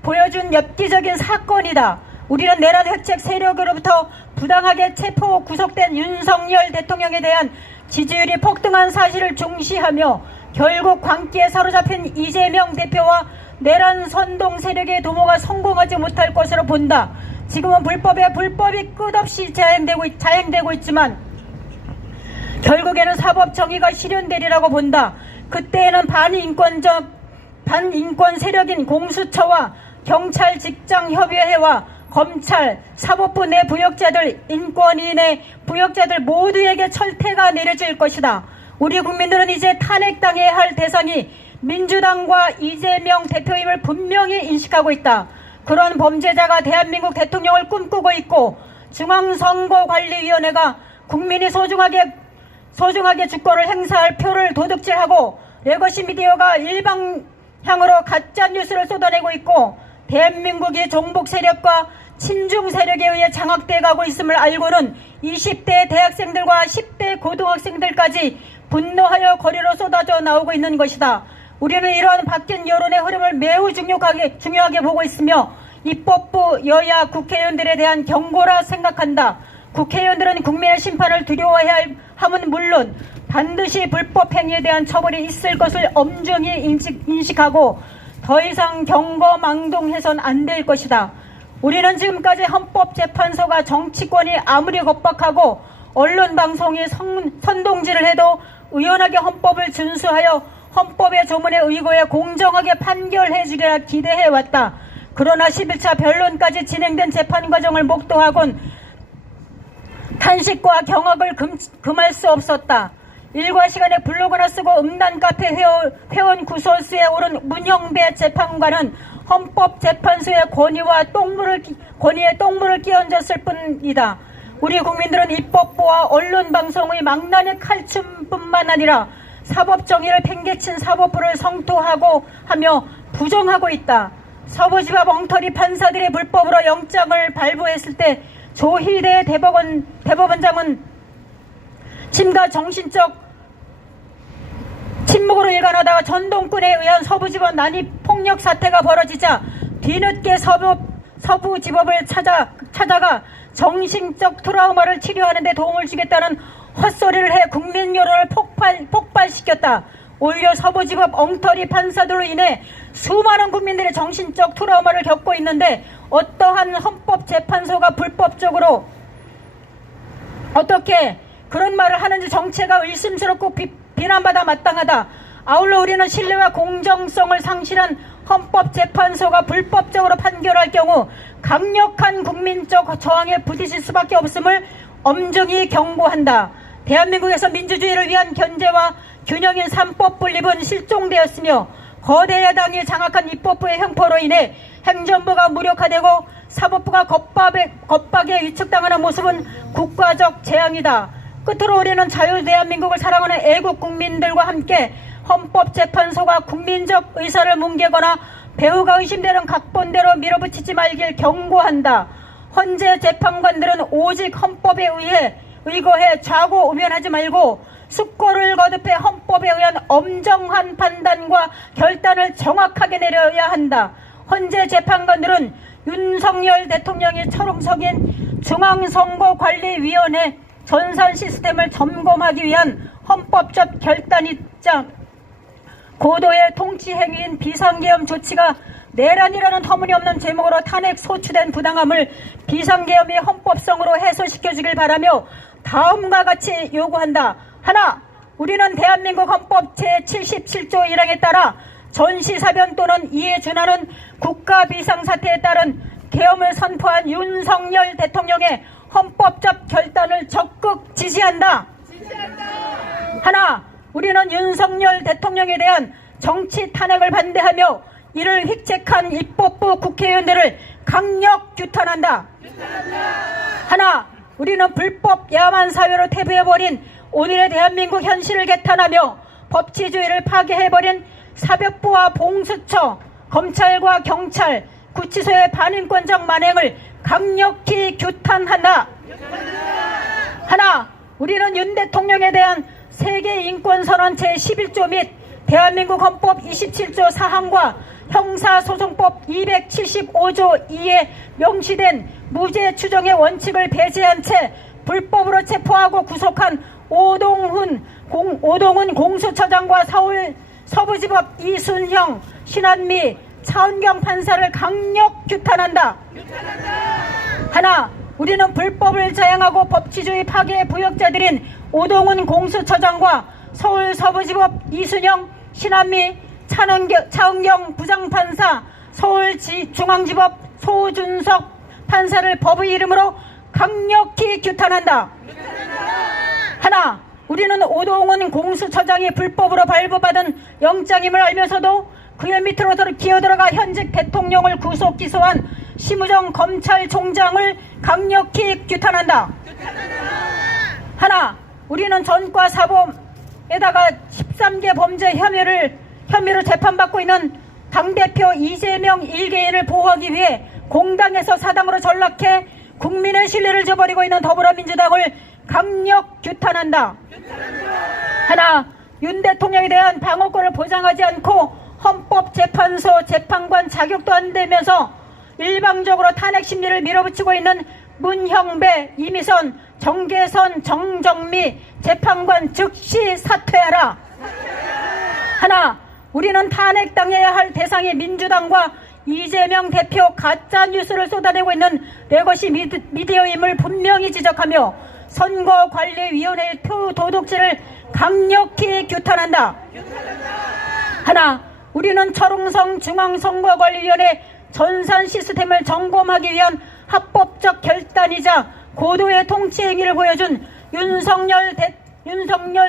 보여준 엽기적인 사건이다. 우리는 내란 획책 세력으로부터 부당하게 체포 구속된 윤석열 대통령에 대한 지지율이 폭등한 사실을 중시하며 결국 광기에 사로잡힌 이재명 대표와 내란 선동 세력의 도모가 성공하지 못할 것으로 본다. 지금은 불법이 끝없이 자행되고 있지만 결국에는 사법 정의가 실현되리라고 본다. 그때에는 반인권 세력인 공수처와 경찰 직장협의회와 검찰, 사법부 내 부역자들, 인권위의 부역자들 모두에게 철퇴가 내려질 것이다. 우리 국민들은 이제 탄핵당해야 할 대상이 민주당과 이재명 대표임을 분명히 인식하고 있다. 그런 범죄자가 대한민국 대통령을 꿈꾸고 있고 중앙선거관리위원회가 국민이 소중하게 주권을 행사할 표를 도둑질하고 레거시 미디어가 일방향으로 가짜뉴스를 쏟아내고 있고 대한민국이 종북 세력과 친중 세력에 의해 장악돼 가고 있음을 알고는 20대 대학생들과 10대 고등학생들까지 분노하여 거리로 쏟아져 나오고 있는 것이다. 우리는 이러한 바뀐 여론의 흐름을 매우 중요하게 보고 있으며 입법부 여야 국회의원들에 대한 경고라 생각한다. 국회의원들은 국민의 심판을 두려워해야 함은 물론 반드시 불법 행위에 대한 처벌이 있을 것을 엄중히 인식하고 더 이상 경거망동해선 안 될 것이다. 우리는 지금까지 헌법재판소가 정치권이 아무리 겁박하고 언론방송이 선동질을 해도 의연하게 헌법을 준수하여 헌법의 조문에 의거해 공정하게 판결해 주기를 기대해왔다. 그러나 11차 변론까지 진행된 재판 과정을 목도하곤 탄식과 경악을 금할 수 없었다. 일과 시간에 블로그나 쓰고 음란 카페 회원 구설수에 오른 문형배 재판관은 헌법재판소의 권위에 똥물을 끼얹었을 뿐이다. 우리 국민들은 입법부와 언론방송의 망나니 칼춤뿐만 아니라 사법정의를 팽개친 사법부를 성토하고 하며 부정하고 있다. 서부지법 엉터리 판사들의 불법으로 영장을 발부했을 때 조희대 대법원장은 침과 정신적 침묵으로 일관하다가 전동꾼에 의한 서부지법 난입 폭력 사태가 벌어지자 뒤늦게 서부지법을 찾아가 정신적 트라우마를 치료하는 데 도움을 주겠다는 헛소리를 해 국민 여론을 폭발시켰다. 오히려 서부지법 엉터리 판사들로 인해 수많은 국민들의 정신적 트라우마를 겪고 있는데 어떠한 헌법재판소가 불법적으로 어떻게 그런 말을 하는지 정체가 의심스럽고 비난받아 마땅하다. 아울러 우리는 신뢰와 공정성을 상실한 헌법재판소가 불법적으로 판결할 경우 강력한 국민적 저항에 부딪힐 수밖에 없음을 엄중히 경고한다. 대한민국에서 민주주의를 위한 견제와 균형인 3법 분립은 실종되었으며 거대 야당이 장악한 입법부의 형포로 인해 행정부가 무력화되고 사법부가 겁박에 위축당하는 모습은 국가적 재앙이다. 끝으로 우리는 자유 대한민국을 사랑하는 애국 국민들과 함께 헌법재판소가 국민적 의사를 뭉개거나 배후가 의심되는 각본대로 밀어붙이지 말길 경고한다. 헌재 재판관들은 오직 헌법에 의거해 좌고우면하지 말고 숙고를 거듭해 헌법에 의한 엄정한 판단과 결단을 정확하게 내려야 한다. 헌재 재판관들은 윤석열 대통령이 철옹석인 중앙선거관리위원회 전산 시스템을 점검하기 위한 헌법적 결단이자 고도의 통치행위인 비상계엄 조치가 내란이라는 터무니없는 제목으로 탄핵 소추된 부당함을 비상계엄의 헌법성으로 해소시켜주길 바라며 다음과 같이 요구한다. 하나, 우리는 대한민국 헌법 제77조 1항에 따라 전시사변 또는 이에 준하는 국가 비상사태에 따른 계엄을 선포한 윤석열 대통령의 헌법적 결단을 적극 지지한다. 하나, 우리는 윤석열 대통령에 대한 정치 탄핵을 반대하며 이를 획책한 입법부 국회의원들을 강력 규탄한다. 하나, 우리는 불법 야만 사회로 퇴보해버린 오늘의 대한민국 현실을 개탄하며 법치주의를 파괴해버린 사법부와 봉수처, 검찰과 경찰, 구치소의 반인권적 만행을 강력히 규탄한다. 하나, 우리는 윤 대통령에 대한 세계인권선언 제11조 및 대한민국 헌법 27조 4항과 형사소송법 275조 2에 명시된 무죄 추정의 원칙을 배제한 채 불법으로 체포하고 구속한 오동훈 공수처장과 서울 서부지법 이순형, 신한미, 차은경 판사를 강력 규탄한다. 하나, 우리는 불법을 자행하고 법치주의 파괴의 부역자들인 오동훈 공수처장과 서울 서부지법 이순영, 신한미, 차은경 부장판사, 서울중앙지법 소준석 판사를 법의 이름으로 강력히 규탄한다. 하나, 우리는 오동훈 공수처장이 불법으로 발부받은 영장임을 알면서도 그의 밑으로 기어들어가 현직 대통령을 구속 기소한 심우정 검찰총장을 강력히 규탄한다. 하나, 우리는 전과 사범에다가 13개 범죄 혐의로 재판받고 있는 당대표 이재명 일개인을 보호하기 위해 공당에서 사당으로 전락해 국민의 신뢰를 저버리고 있는 더불어민주당을 강력 규탄한다. 하나, 윤 대통령에 대한 방어권을 보장하지 않고 헌법재판소 재판관 자격도 안 되면서 일방적으로 탄핵 심리를 밀어붙이고 있는 문형배, 이미선, 정계선, 정정미 재판관 즉시 사퇴하라. 하나, 우리는 탄핵당해야 할 대상이 민주당과 이재명 대표 가짜뉴스를 쏟아내고 있는 레거시 미디어임을 분명히 지적하며 선거관리위원회의 표도둑질을 강력히 규탄한다. 하나, 우리는 철옹성 중앙선거관리위원회 전산 시스템을 점검하기 위한 합법적 결단이자 고도의 통치 행위를 보여준 윤석열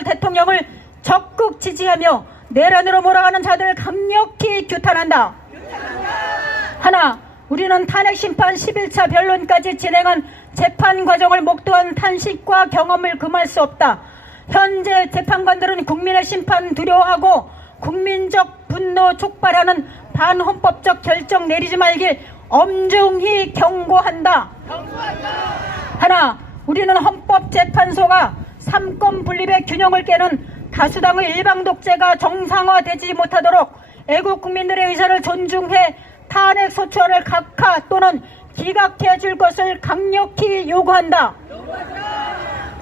대통령을 적극 지지하며 내란으로 몰아가는 자들을 강력히 규탄한다. 하나, 우리는 탄핵심판 11차 변론까지 진행한 재판 과정을 목도한 탄식과 경험을 금할 수 없다. 현재 재판관들은 국민의 심판 두려워하고 국민적 분노 촉발하는 반헌법적 결정 내리지 말길 엄중히 경고한다. 하나, 우리는 헌법재판소가 삼권 분립의 균형을 깨는 다수당의 일방 독재가 정상화되지 못하도록 애국 국민들의 의사를 존중해 탄핵 소추안을 각하 또는 기각해 줄 것을 강력히 요구한다.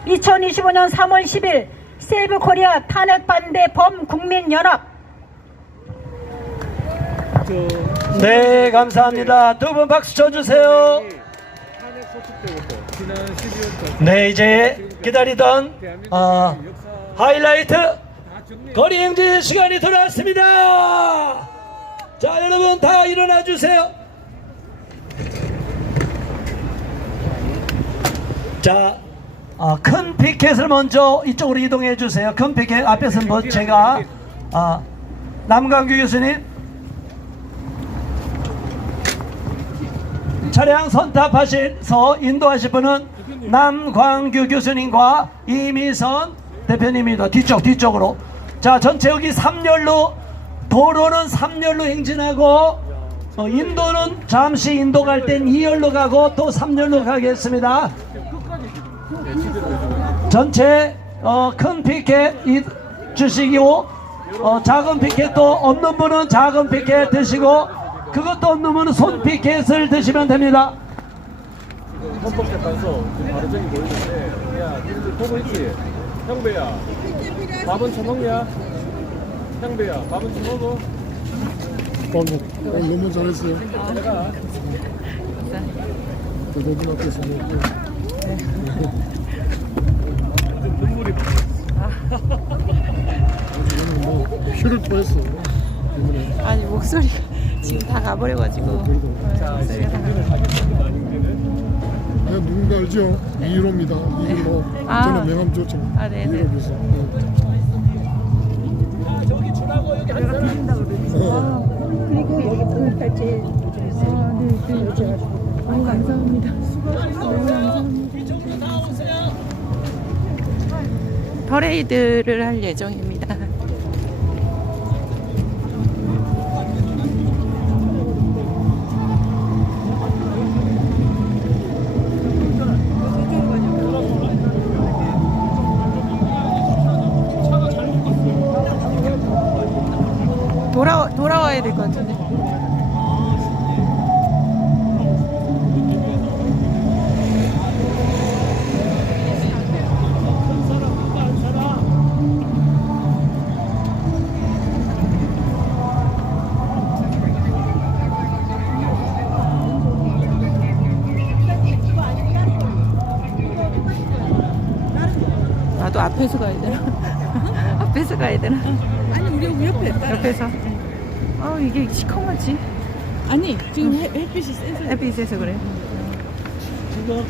2025년 3월 10일 세이브코리아 탄핵 반대 범국민연합. 네, 감사합니다. 두 분 박수 쳐주세요. 네, 이제 기다리던 하이라이트 거리행진 시간이 돌아왔습니다. 자, 여러분 다 일어나 주세요. 자, 큰 피켓을 먼저 이쪽으로 이동해 주세요. 큰 피켓 앞에서 뭐 제가 남광규 교수님 차량 선탑하셔서 인도하실 분은 남광규 교수님과 이미선 대표님입니다. 뒤쪽으로. 자, 전체 여기 3열로 도로는 3열로 행진하고 인도는 잠시 인도 갈 땐 2열로 가고 또 3열로 가겠습니다. 전체 큰 피켓 주시고 작은 피켓도 없는 분은 작은 피켓 드시고 그것도 없는 분은 손 피켓을 드시면 됩니다. 헌법재판소 바로 저기 보이는데, 야, 니들 보고 있지? 형배야, 밥은 처먹냐? 형배야, 밥은 처먹어? 너무 잘했어요. 내가 너무 어땠습니까? 눈물이 뭐 휘를 토했어. 아니 목소리가 지금 다 가버려가지고 목소리가 다 내가 누군가 알죠? 이일호입니다. 이일호. 저는 명함 줬잖아. 아, 네네. 이일호 교수. 저기 주라고 여기 한 사람. 그리고 여기 불팔제 감사합니다. 퍼레이드를 할 예정입니다. 돌아와야 될 것 같은데. 나도 앞에서 가야 되나? 앞에서 가야 되나? 아니 우리 옆에 옆에서. 이게 시커멓지? 아니 지금 햇빛이 세서 햇빛에서 그래. 지금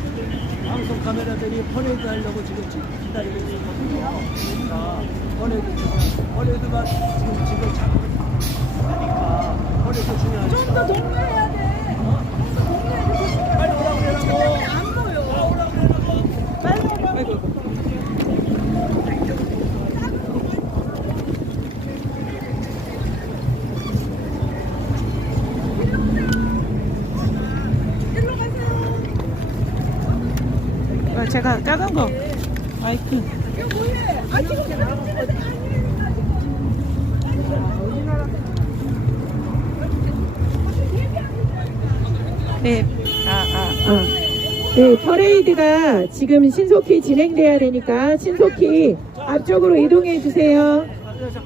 방송 카메라들이 퍼레이드 하려고 지금 기다리고 있거든요. 버레이드만 지금 하니까 버레이드 중요하니까. 좀 더 동료해야 돼. 빨리 오라고 그러라고. 안 보여. 오라고 그러라고. 빨리 오라고. 제가 작은 거 마이크. 네. 네, 퍼레이드가 지금 신속히 진행돼야 되니까 신속히 앞쪽으로 이동해 주세요.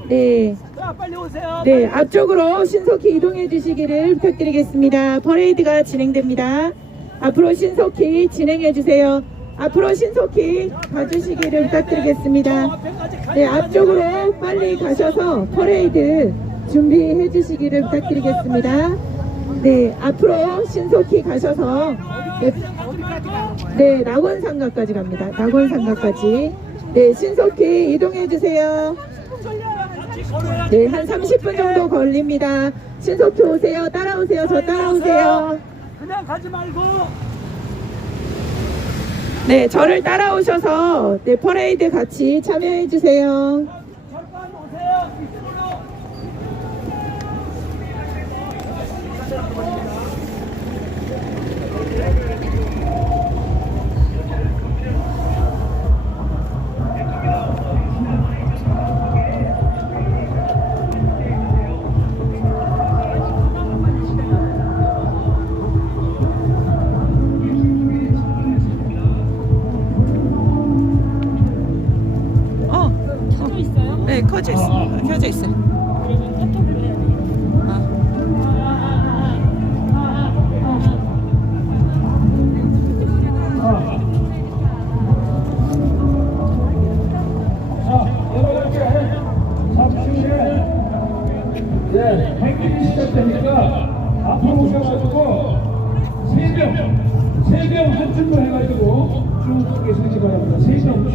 네. 자, 빨리 오세요. 네, 앞쪽으로 신속히 이동해 주시기를 부탁드리겠습니다. 퍼레이드가 진행됩니다. 앞으로 신속히 진행해 주세요. 앞으로 신속히 가주시기를 부탁드리겠습니다. 네, 앞쪽으로 빨리 가셔서 퍼레이드 준비해 주시기를 부탁드리겠습니다. 네, 앞으로 신속히 가셔서 네, 낙원상가까지 갑니다. 낙원상가까지. 네, 신속히 이동해 주세요. 네, 한 30분 정도 걸립니다. 신속히 오세요. 따라오세요. 저 따라오세요. 그냥 가지 말고. 네, 저를 따라오셔서 네, 퍼레이드 같이 참여해 주세요. 잠깐 오세요. 이쪽으로. 네, 켜져 있어. 켜져 있어. 네, 행진이 시작되니까 앞으로 오셔가지고 세 명 한 줄로 해가지고 쭉 계시기 바랍니다. 3명씩.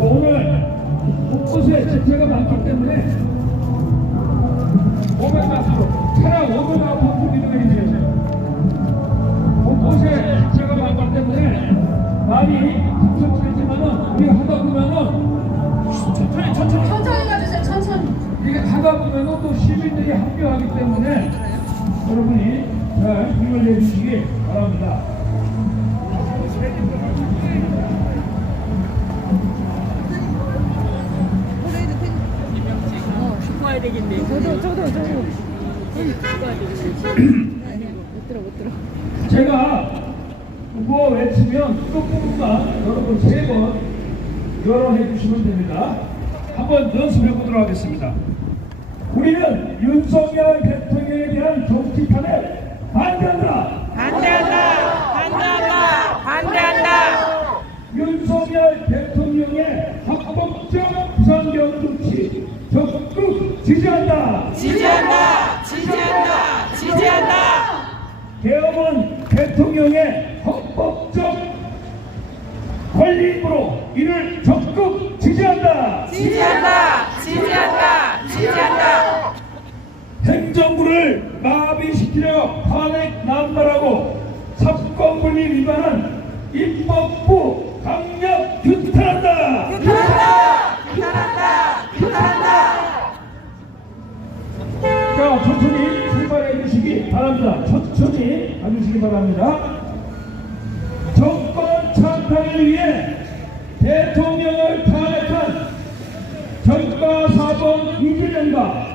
오늘 곳곳에 집회가 많기 때문에 500마스로 차량 500마스로 준비되어 곳곳에 집회가 많기 때문에 많이 참석하지만은 우리가 하다 보면은 천천히 가주세요. 천천히 이게 하다 보면은 또 시민들이 합류하기 때문에 여러분이 잘 힘을 내주시기 바랍니다. 제가 그거 외치면 조금만 여러분 3번 열어해 주시면 됩니다. 한번 연습해 보도록 하겠습니다. 우리는 윤석열 대통령에 대한 정치판에 반대한다. 반대한다. 윤석열 대통령의 합법적 부산경 조치 적극 지지한다. 계엄은 대통령의 합법적 권리이므로 이를 적극 지지한다. 행정부를 마비시키려 탄핵 남발하고 사건분리 위반한 입법부 강력 규탄한다. 자, 천천히 출발해 주시기 바랍니다. 천천히 가주시기 바랍니다. 정권 찬탈을 위해 대통령을 탄핵한 정가 사범 이준영과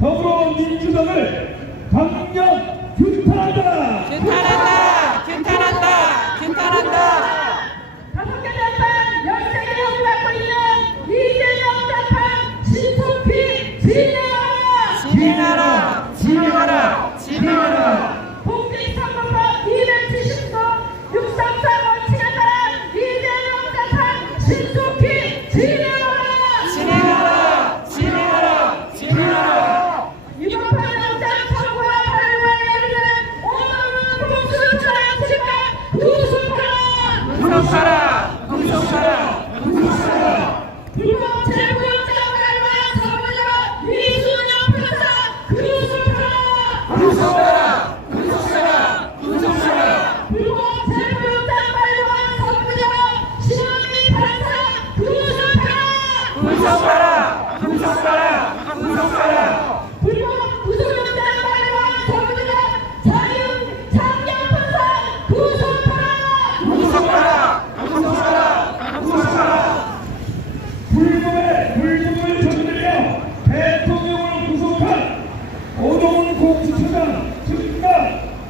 더불어민주당을 강력 규탄한다. 5개 재판 13개 형받고 있는 이재명 재판 신속히 진행하라. 공직선거법 270조 633 원칙에 따른 이재명 재판 신속히 진행하라. 이번 판영장 청구와 발부에 이르는 오늘은 구속하라. 불법 재무영장 발부한 사무자 이순영 판사 구속하라. 불법 재무영장 발부한 사무자 신원미 판사 구속하라. 불법 구속영장 발부한 사무자 장영 판사 구속하라. 불법을 저지르며 대통령을 구속한 오동훈 공수처장 즉각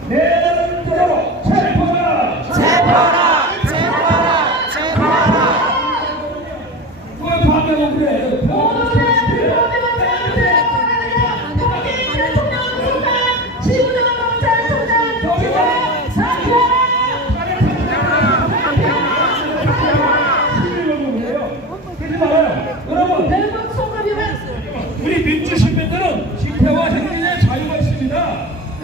내란죄로 체포하라. 왜 반대하고 그래? 여러분, 우리 민주시민들은 집회와 행진의 자유가 있습니다.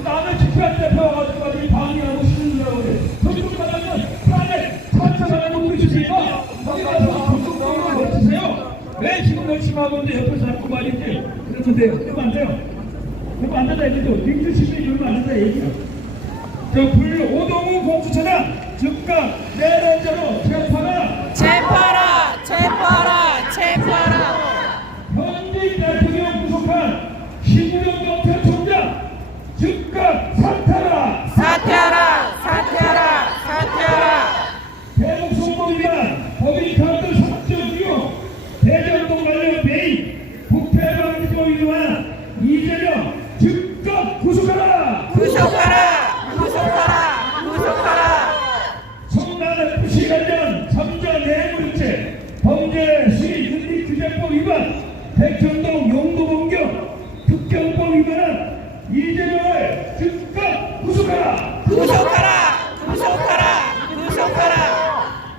남의 집회할 때 배워가지고 우리 방해하고 시민들하고 그래. 저기로 가려면 plan에 찬성하는 분들이 있으니까 거기 가서 공동적으로 외치세요. 왜 지금 열심하고 있는데 옆에서 자꾸 말이지? 그러면 돼요. 그러면 안 돼요. 그러면 안 된다 얘기죠. 민주시민이 이러면 안 된다 얘기죠. 오동훈 공수처장 즉각 내란죄로 체포하라. 현직 대통령 구속한 신부영 경찰총장 즉각 사퇴하라. 대북송로 위반 법인카드 삭제이용 대장동 관련 배임 부패방지법 위반 이재명 즉각 구속하라. 성남FC 관련 3자 뇌물죄 범죄 수위 윤리규제법 위반 백현동 용도 변경 특경법 위반한 이재명을 즉각 구속하라.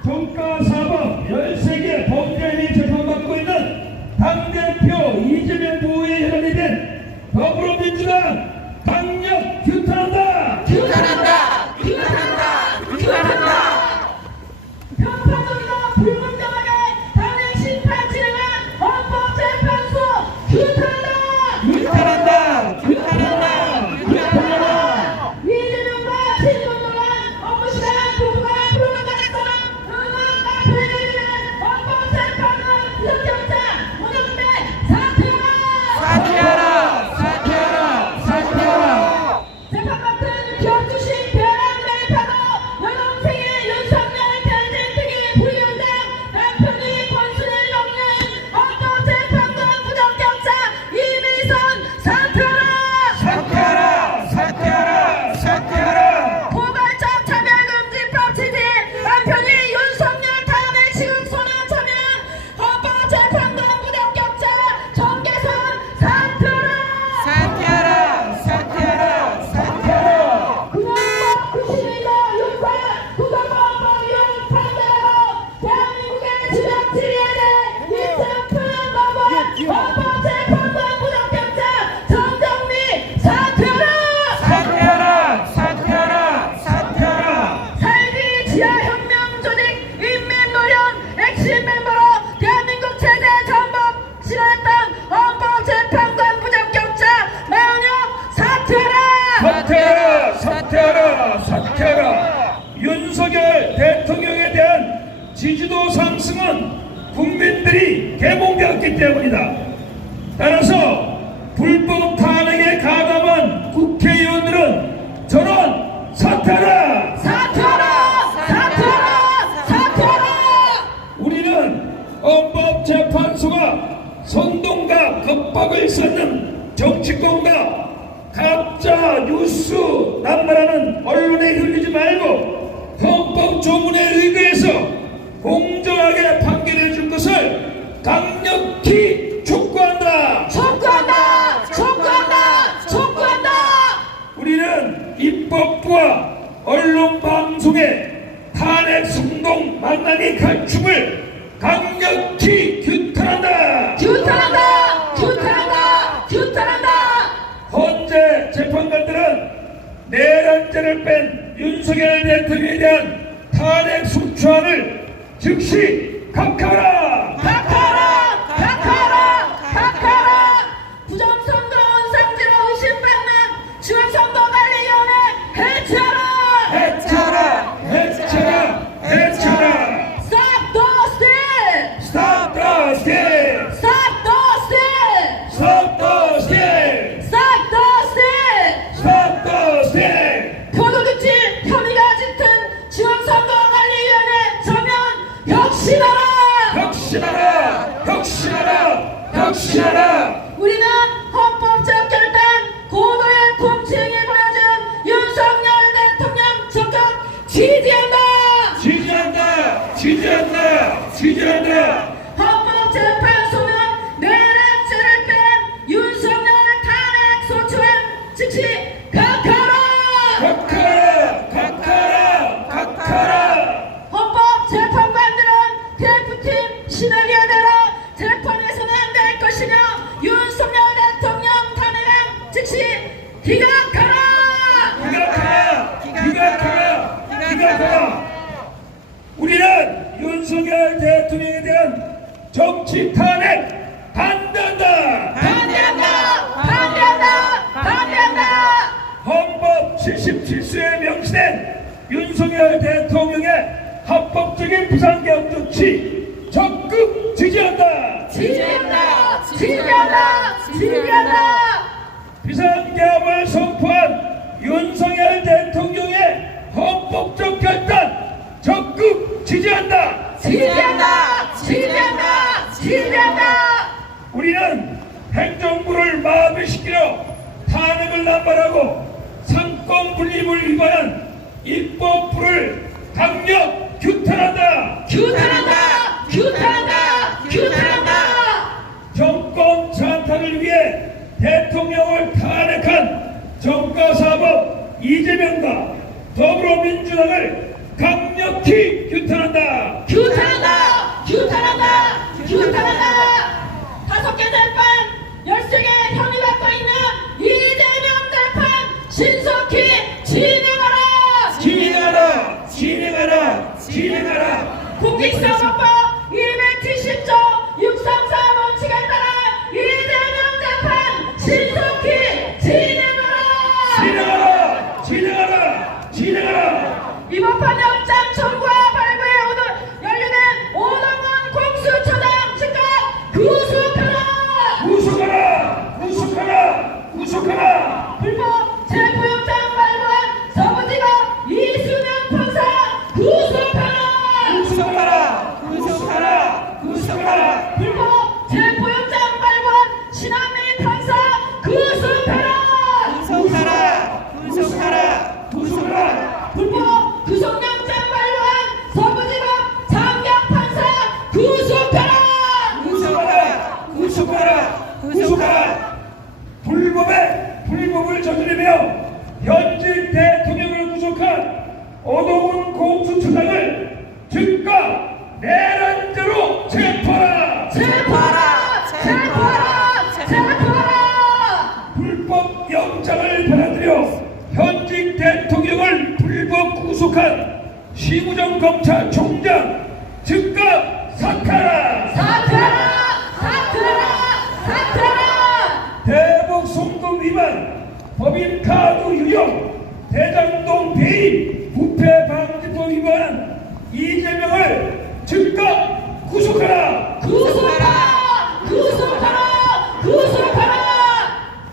정가사법 13개 범죄 혐의 재판받고 있는 당대표 이재명 보호에 혈안이 된 더불어민주당 강력 규탄한다. 편파적이고 불공정하게 탄핵 심판 진행한 헌법재판소 규탄한다. 이재명과 친문동안 업무시간 부부가 불가능했던 응원가표에 헌법재판소 부정경장 문영배 사퇴하라. 재판 같은 경주식 벼랑 매입하고 여동생의 윤석열 대진특위 부위원장 남편이 권순을 먹는 헌법재판관 부정경장 이미선 사퇴하라. 포괄적 차별금지법 지지 남편이 윤석열 탄핵 시국 소환 참여한 헌법재판관 부정경장 정계선 사퇴하라. 군원법 91조 윤곽 국가보안법 위반 판단하고 대한민국의 지역 지리에 대해 인천 표현 거부한 헌법재판관 부정경장 정정미 사퇴하라. 살기 지하혁명 조직 인민노련 핵심 멤버로 대한민국 체제 전복 실현했던 헌법재판관 부정경장 마은혁 사퇴하라. 윤석열 대통령에 대한 지지도 상승은 국민들이 개몽되었기 때문이다. 따라서 불법 탄핵에 가담한 국회의원들은 전원 사퇴하라. 우리는 헌법재판소가 선동과 겁박을 쏟는 정치권과 가짜 뉴스 남발하는 언론에 흘리지 말고 헌법 조문에 의거해서 공정하게 판결해 줄 것을 강력히 촉구한다. 우리는 입법부와 언론방송의 탄핵 선동 만남이 갈춤을 강력히 규탄한다. 헌재 재판관들은 내란죄를 뺀 윤석열 대통령에 대한 탄핵 소추안을 즉시 각하하라. 혁신하라! 혁신하라! 혁신하라! 우리는 헌법적 결단 고도의 통치행위 보여준 윤석열 대통령 적극 지지한다. 지지한다! 지지한다! 지지한다! 헌법재판소는 내란죄를 뺀 윤석열 탄핵 소추안 즉시 각하라. 각하라! 각하라! 각하라! 헌법재판관들은 대표팀 시나리오대로 재판에서는 안 될 것이며 윤석열 대통령 탄핵안 즉시 기각하라. 기각하라! 기각하라! 기각하라! 우리는 윤석열 대통령에 대한 정치 탄핵 반대한다! 반대한다. 반대한다. 반대한다. 헌법 77조에 명시된 윤석열 대통령의 합법적인 비상계엄 조치 적극 지지한다! 지지한다. 지지한다. 지지한다. 비상계엄을 선포한 윤석열 대통령의 헌법적 결단 적극 지지한다! 지지한다. 지지한다. 지지한다. 우리는 행정부를 마비시키려 탄핵을 남발하고 상권 분립을 위반한 입법부를 강력 규탄한다! 규탄한다. 규탄한다. 규탄한다. 정권 찬탈을 위해 대통령을 탄핵한 정가사법 이재명과 더불어민주당을 강력히 규탄한다! 규탄한다. 규탄한다. 규탄한다. 5개 재판 13개 혐의 받고 있는 이재명 재판 신속히 진행하라. 진행하라! 진행하라! 진행하라! 공직선거법 270조 634 원칙에 따라 이재명 재판 신속히 진행하라. 진행하라! 진행하라! 진행하라! 위법한 영장 청구와 발부에 연루된 오동원 공수처장 즉각 구속하라. 구속하라! 구속하라! 구속하라! 불법 체포영장 발부한 서부지검 이수명 판사 구속하라. 구속하라! 구속하라! 구속하라! 불법 체포영장 발부한 신한미 판사 구속하라. 구속하라! 구속하라! 구속하라! 불법 구속영장 발부한 서부지검 장경 판사 구속하라. 구속하라! 구속하라! 구속하라! 불법을 저지르며 현직 대통령을 구속한 오동훈 공수처장을 즉각 내란죄로 체포하라! 체포하라. 체포하라. 체포하라. 불법 영장을 받아들여 현직 대통령을 불법 구속한 심우정 검찰총장 즉각 사퇴하라! 사퇴하라. 사퇴하라. 사퇴하라. 대북 송금 위반, 법인카드 유용, 대장동 배임, 부패방지법 위반한 이재명을 즉각 구속하라! 구속하라. 구속하라. 구속하라.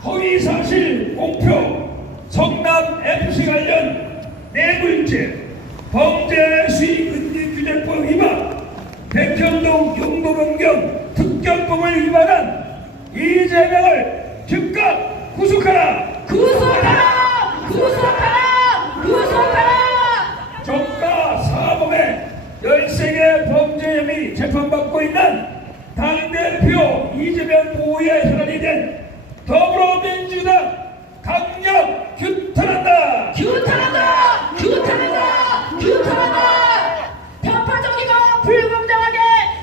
허위사실 공표, 성남FC 관련 뇌물죄, 범죄 수익은닉규제법 위반, 백현동 용도변경 특경법을 위반한 이재명을 즉각 구속하라! 구속하라. 구속하라. 구속하라. 정가 사범의 13개 범죄 혐의 재판받고 있는 당대표 이재명 보호에 혈안이 된 더불어민주당 강력 규탄한다! 규탄한다. 규탄한다. 규탄한다. 편파적이고 불공정하게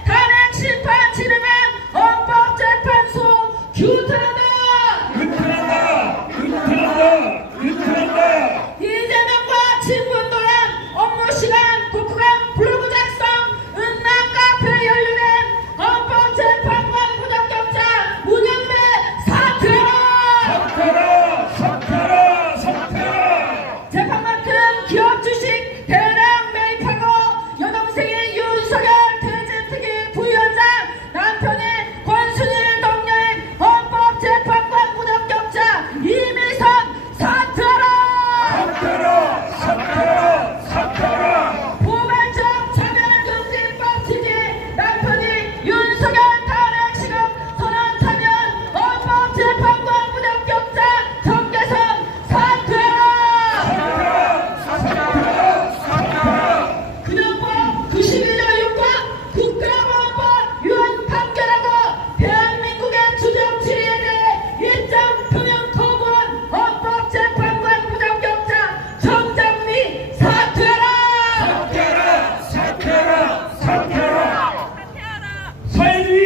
탄핵 심판 진행한 헌법재판소 규탄한다. 규탄한다! 규탄한다! 규탄한다! 이재명과 친분도란 업무시간 독후감 블로그 작성 은남 카페 연루된 헌법재판관 부장경찰 문영배 사퇴하라. 사퇴하라! 사퇴하라!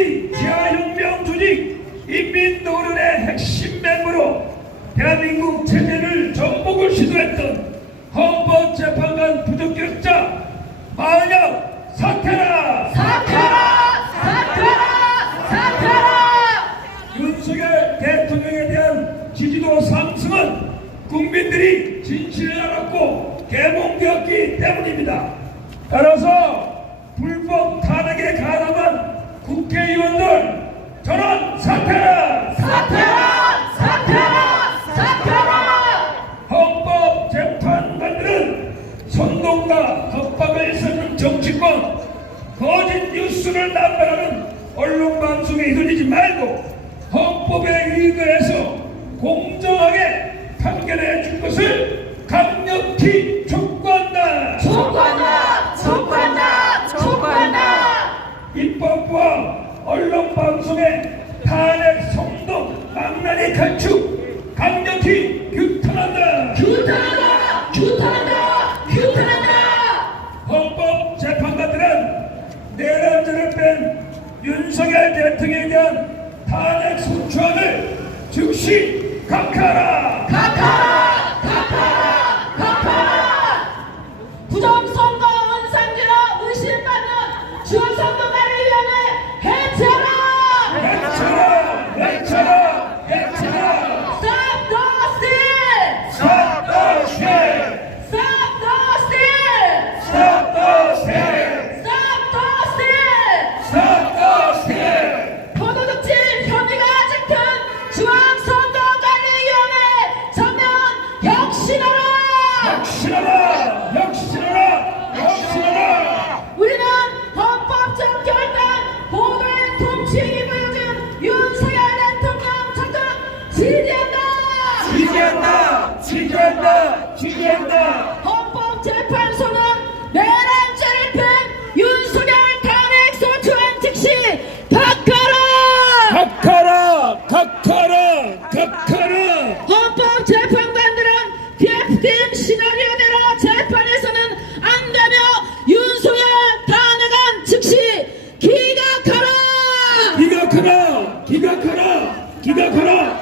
우리 지하혁명 조직 인민노련의 핵심 멤버로 대한민국 체제를 정복을 시도했던 헌법재판관 부적격자 마은혁 사퇴라! 사퇴라! 사퇴라! 사퇴라! 윤석열 대통령에 대한 지지도 상승은 국민들이 진실을 알았고 개몽되었기 때문입니다. 따라서 불법 탄핵에 가담한 국회의원들 전원 사퇴라! 사퇴라! 사퇴라! 사퇴라! 헌법재판관들은 선동과 협박을 쓰는 정치권, 거짓 뉴스를 남발하는 언론방송에 휘둘리지 말고 헌법에 의거해서 공정하게 판결해 줄 것을 강력히 촉구한다. 촉구한다! 촉구한다! 촉구한다! 입법부와 언론방송의 탄핵 선동 망나니 칼축 강력히 규탄한다. 규탄한다! 규탄한다! 규탄한다! 헌법재판관들은 내란죄를 뺀 윤석열 대통령에 대한 탄핵 소추안을 즉시 각하라! 각하라! 각하라! 각하라! 부정선거 은상죄로 의심받는 중앙선거관리위원회 해체하라! 해체하라! 해체하라! 해체하라! Stop the steal! Stop the steal! Stop the steal! Stop the steal! Stop the steal! Stop the steal! 포도득질 혐의가 짙은 중앙선거관리위원회 전면 혁신하라! 혁신하라! 혁신하라! 혁신하라! 우리는 헌법적 결단 보도의 통치기 보여준 윤석열 대통령 정권 지지한다! 지지한다! 지지한다! 지지한다! 헌법재판소는 내란죄를 뺀 윤석열 탄핵소추안 즉시 각하라! 각하라! 각하라! 각하라! 헌법재판관들은 DF팀 시나리오대로 재판에서는 안다며 윤석열 탄핵안 즉시 기각하라! 기각하라! 기각하라! 기각하라!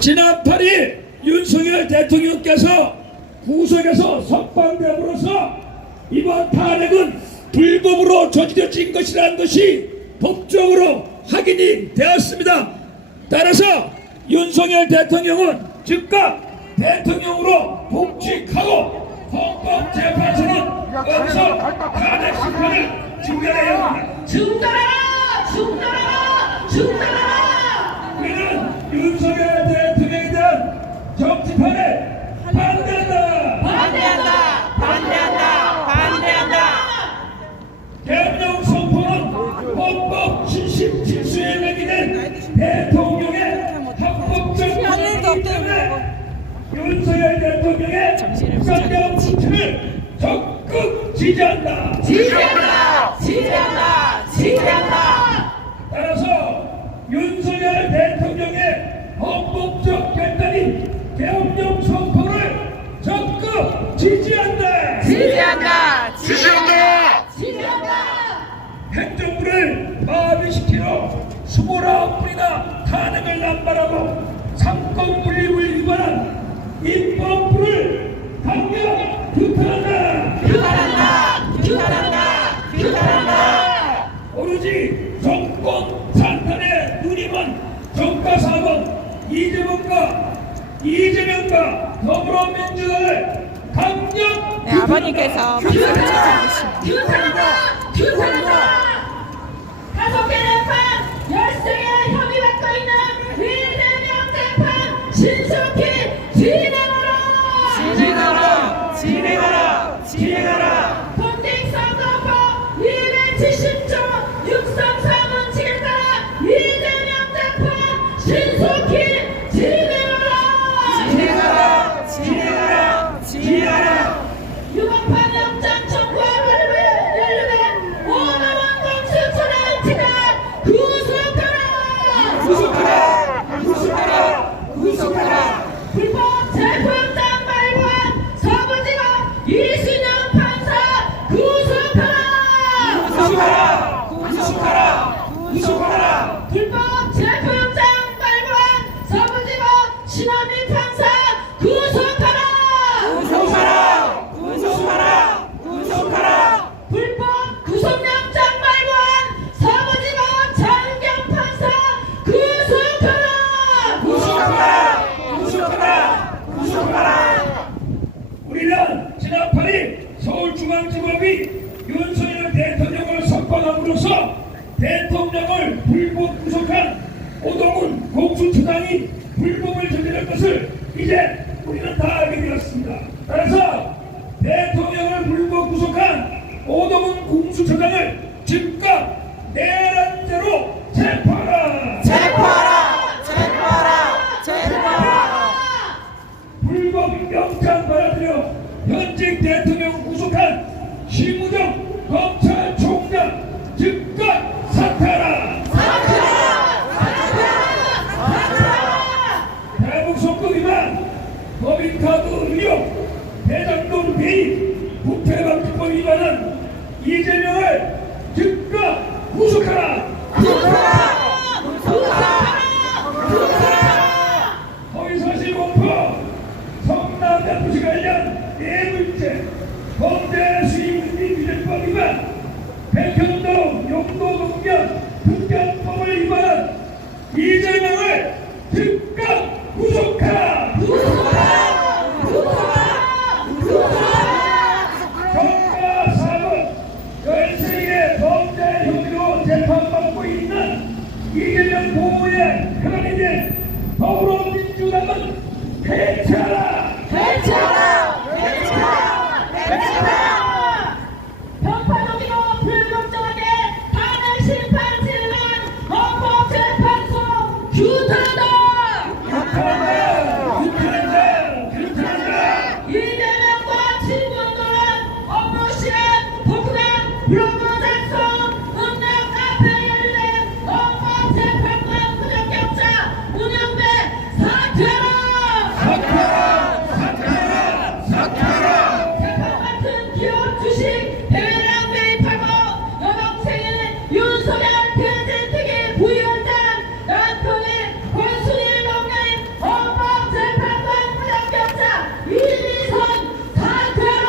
지난 8일 윤석열 대통령께서 구속에서 석방됨으로써 이번 탄핵은 불법으로 저지러진 것이라는 것이 법적으로 확인이 되었습니다. 따라서 윤석열 대통령은 즉각 대통령으로 복직하고 헌법재판소는 여기서 탄핵 심판을 중단해야 합니다. 중단하라! 중단하라! 중단하라! 우리는 윤석열 대통령에 대한 정치판에 반대한다. 반대한다! 반대한다! 반대한다! 대통령 선포는 헌법 77수에 매기는 대통령의 합법적 권한이기 때문에 윤석열 대통령의 국가적 지침을 적극 지지한다. 지지한다! 지지한다! 지지한다! 따라서 윤석열 대통령의 헌법적 결단인 계엄령 선포를 적극 지지한다. 지지한다! 지지한다! 지지한다! 행정부를 마비시키러 29분이나 탄핵을 남발하고 상권 분립을 위반한 입법부를 강력 규탄한다. 규탄한다! 규탄한다! 규탄한다! 오로지 정권 산탄의 누님은 정가사원 이재명과 더불어민주당을 강력 네, 아버님께서 규탄한다! 규탄한다! 규탄한다! 5개 재판 13개 혐의 받고 있는 이재명 재판 신속히 진행하라! 진행하라! 진행하라! 진행하라! 본직 선거법 270조 육성사문칙에 따라 이재명 재판 신속히 진행하라! 진행하라! 진행하라! 진행하라! 유법한 영장 청구와 연루된 오남원 공수처를 지가 구속하라! 구속하라! 구속하라! 구속하라! 불법 체포영장 발부한 서부지검 이순영 판사 서울중앙지법이 윤석열 대통령을 석방함으로써 대통령을 불법 구속한 오동훈 공수처장이 불법을 저지른 것을 이제 우리는 다 알게 되었습니다. 따라서 대통령을 불법 구속한 오동훈 공수처장을 즉각 내란죄로 체포하라! 불법 영장 받아들여 현직 대통령 구속한 심우정 검찰총장 즉각 사퇴하라! 대북 송금 위반, 법인카드 의혹, 대장동 배임, 부패방지법 위반한 이재명을 즉각 구속하라! 허위사실 공표, 성남 FC 관련 뇌물죄, 범죄 수임금지규제법 위반, 백현동 용도동면 특별법을 위반한 이재명을 즉각 구속하라! 정가 4번 13개 범죄 혐의로 재판받고 있는 이재명 보호의 현안인데 더불어민주당은 해체하라! 편파적이고 불공정하게 탄핵 심판 진행한 헌법재판소 규탄한다! 이재명과 친구들은 업무 시간, 독단, 블로그 작성, 음란 카페 열린 헌법재판관 부정격자 문영배 사퇴하라! 재판 같은 기업 주식 대량 매입하고 여동생인 윤석열 대전특위 부위원장 남편인 권순일 동료인 헌법재판관 부정격자 이미선 사퇴하라!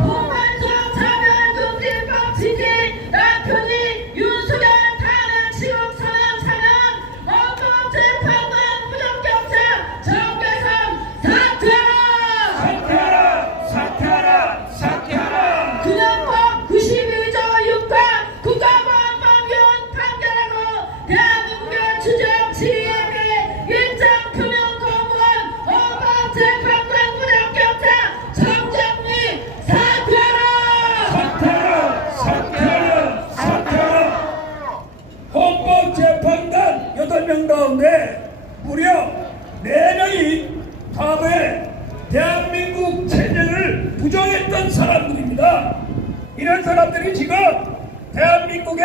홍만정 차별금지법 지지 남편인 윤석열 탄핵 시국 선언 사면 헌법재판관 부정격자 정계성 사퇴하라! 그년법 92조 6과 국가보안법위원 판결하고 대한민국의 추적 지휘에 일정 금융거부원 헌법재판관 부정격자 정정리 사퇴하라! 헌법재판관 8명 가운데 무려 4명이 과거에 대한민국 체제를 부정했던 사람들입니다. 이런 사람들이 지금 대한민국의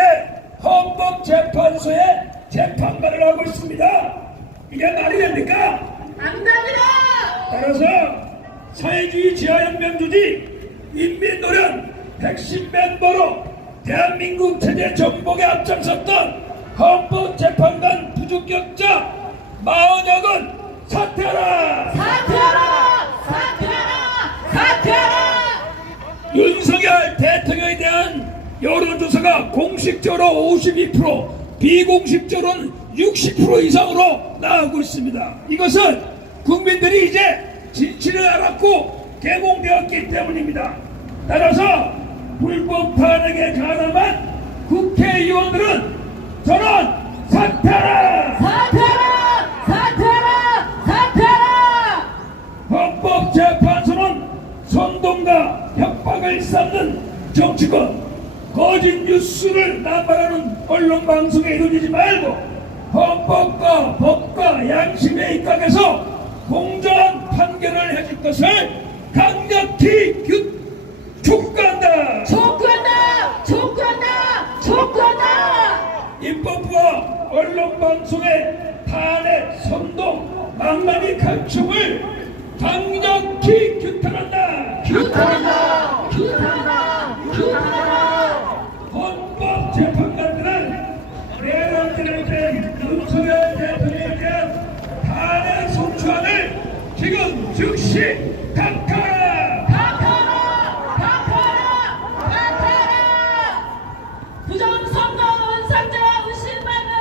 헌법재판소에 재판관을 하고 있습니다. 이게 말이 됩니까? 안 됩니다! 따라서 사회주의 지하혁명주지 인민노련 핵심 멤버로 대한민국 체제 정복에 앞장섰던 헌법재판관 부정격자 마은혁은 사퇴하라! 윤석열 대통령에 대한 여론조사가 공식적으로 52%, 비공식적으로는 60% 이상으로 나오고 있습니다. 이것은 국민들이 이제 진실을 알았고 개봉되었기 때문입니다. 따라서 불법 탄핵에 가담한 국회의원들은 저는 사퇴하라! 헌법재판소는 선동과 협박을 쌓는 정치권, 거짓 뉴스를 남발하는 언론방송에 이루어지지 말고 헌법과 법과 양심에 입각해서 공정한 판결을 해줄 것을 강력히 촉구한다! 입법부와 언론방송의 탄핵, 선동, 망나니 칼춤을 강력히 규탄한다! 헌법재판관들은 내란죄를 뺀 윤석열 대통령에 대한 탄핵 소추안을 지금 즉시 각하하라! 부정선거 원상자와 의심받는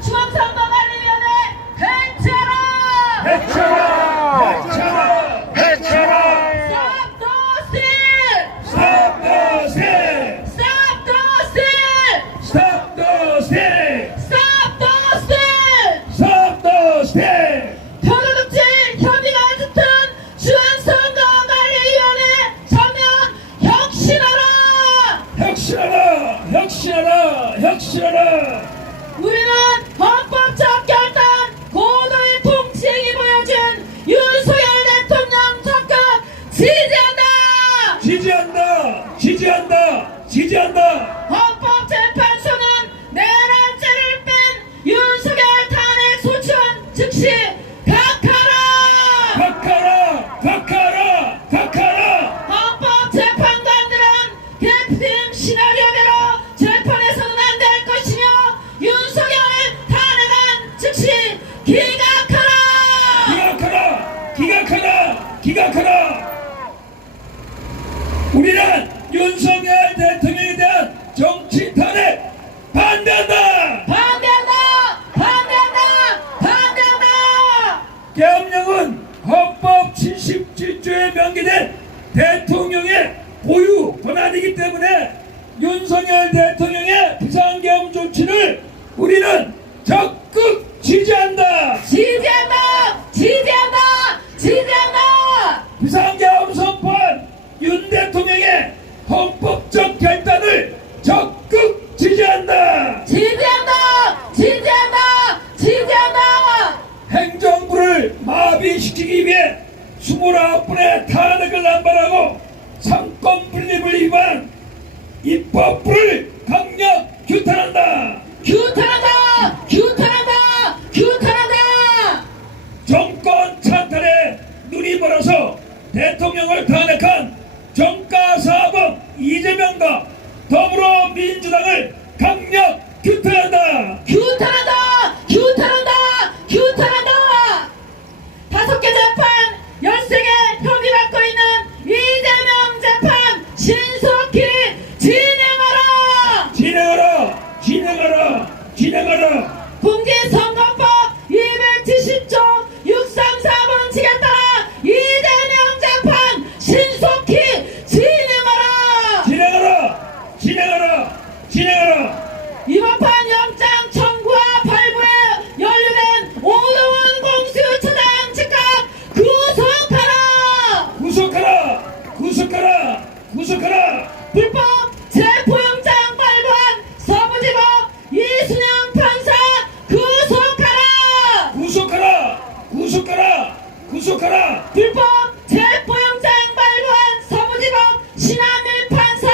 중앙선거관리위원회 해체하라! 해체하라! 지지한다. 지지한다. 지지한다. 헌법재판소는 내란죄를 뺀 윤석열 탄핵 소추안 즉시 각하라! 각하라. 각하라. 각하라. 헌법재판관들은 대표팀 시나리오대로 재판에서는 안 될 것이며 윤석열을 탄핵한 즉시 기각하라! 기각하라. 기각하라. 기각하라. 우리는 윤석열 대통령에 대한 정치 탄핵 반대한다. 반대한다! 반대한다! 반대한다! 계엄령은 헌법 77조에 명기된 대통령의 고유 권한이기 때문에 윤석열 대통령의 비상계엄 조치를 우리는 적극 지지한다. 지지한다! 지지한다! 지지한다! 비상계엄 선포한 윤 대통령의 헌법적 결단을 적극 지지한다. 지지한다! 지지한다! 지지한다! 행정부를 마비시키기 위해 29분의 탄핵을 남발하고 상권 분립을 위반 입법부를 강력 규탄한다. 규탄한다! 규탄한다! 규탄한다! 정권 찬탈에 눈이 멀어서 대통령을 탄핵한 정가사범 이재명과 더불어민주당을 강력 규탄한다. 규탄한다! 규탄한다! 규탄한다! 5개 재판, 13개 혐의받고 있는 이재명 재판 신속히 진행하라! 진행하라. 진행하라. 진행하라. 공직선거법 270조 634번칙에 따라 이재명 재판 신속히 진행하라! 진행하라. 진행하라. 진행하라. 이번판 영장 청구와 발부에 연루된 오동훈 공수처장 즉각 구속하라! 구속하라. 구속하라. 구속하라. 불법 체포영장 발부한 서부지법 이순영 판사 구속하라! 구속하라. 구속하라. 구속하라. 불법 체포영장 발부한 서부지법 신한일 판사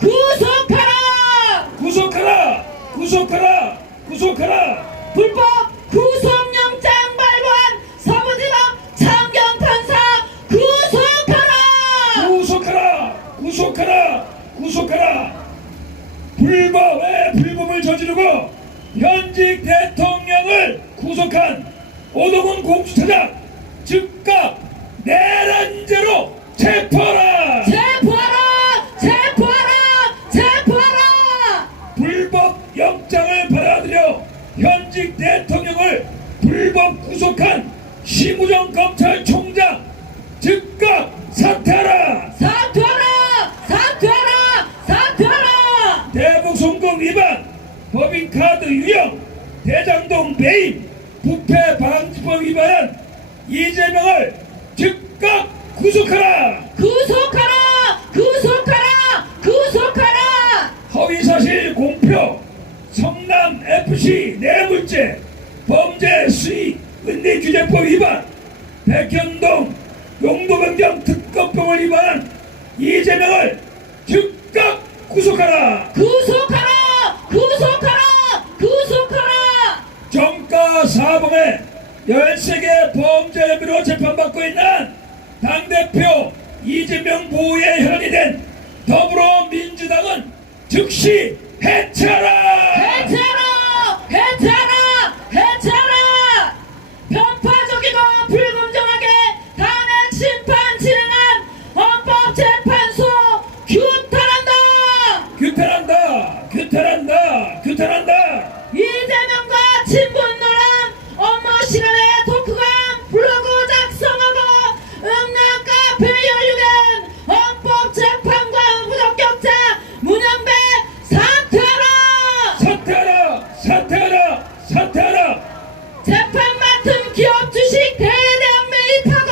구속하라! 구속하라. 구속하라. 구속하라. 불법 구속영장 발부한 서부지법 창경 판사 구속하라! 구속하라. 구속하라. 구속하라. 불법에 불법을 저지르고 현직 대통령을 구속한 오동훈 공수처장 즉각 내란죄로 체포하라. 체포하라! 체포하라! 체포하라! 불법 영장을 받아들여 현직 대통령을 불법 구속한 심우정 검찰총장 즉각 사퇴하라. 사퇴하라! 사퇴하라! 사퇴하라! 대북송금 위반, 법인카드 유형, 대장동 배임, 부패 방지법 위반한 이재명을 즉각 구속하라. 구속하라! 구속하라! 구속하라! 허위사실 공표, 성남FC 뇌물죄, 범죄 수익 은닉규제법 위반, 백현동 용도변경 특검법을 위반한 이재명을 즉각 구속하라. 구속하라! 구속하라! 구속하라! 정가 사범의 13개 범죄 혐의로 재판받고 있는 당대표 이재명 보호에 혈안이 된 더불어민주당은 즉시 해체하라. 해체하라! 해체하라! 해체하라! 편파적이고 불공정하게 탄핵 심판 진행한 헌법재판소 규탄한다! 규탄한다. 규탄한다. 규탄한다. 이재명과 친분노란 업무 시간에 토크관 블로그 작성하고 음란 카페 연루된 헌법재판관 부적격자 문영배 사퇴하라! 사퇴하라. 사퇴하라. 사퇴하라. 재판 맡은 기업 주식 대량 매입하고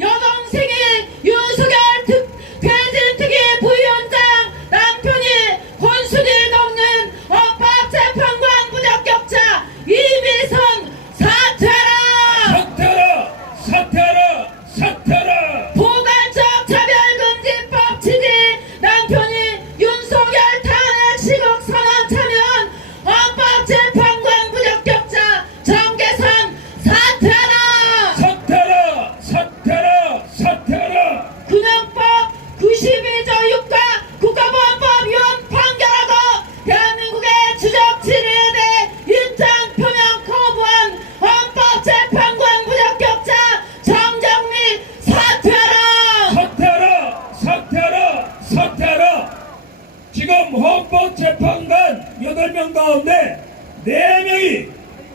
여동생이 윤석열 퇴진특위 부위원장 남편이 혼수를 겪는 헌법재판관 부적격자 이미선 사퇴하라! 사퇴하라. 사퇴하라. 사퇴하라. 포괄적 헌법재판관 8명 가운데 4명이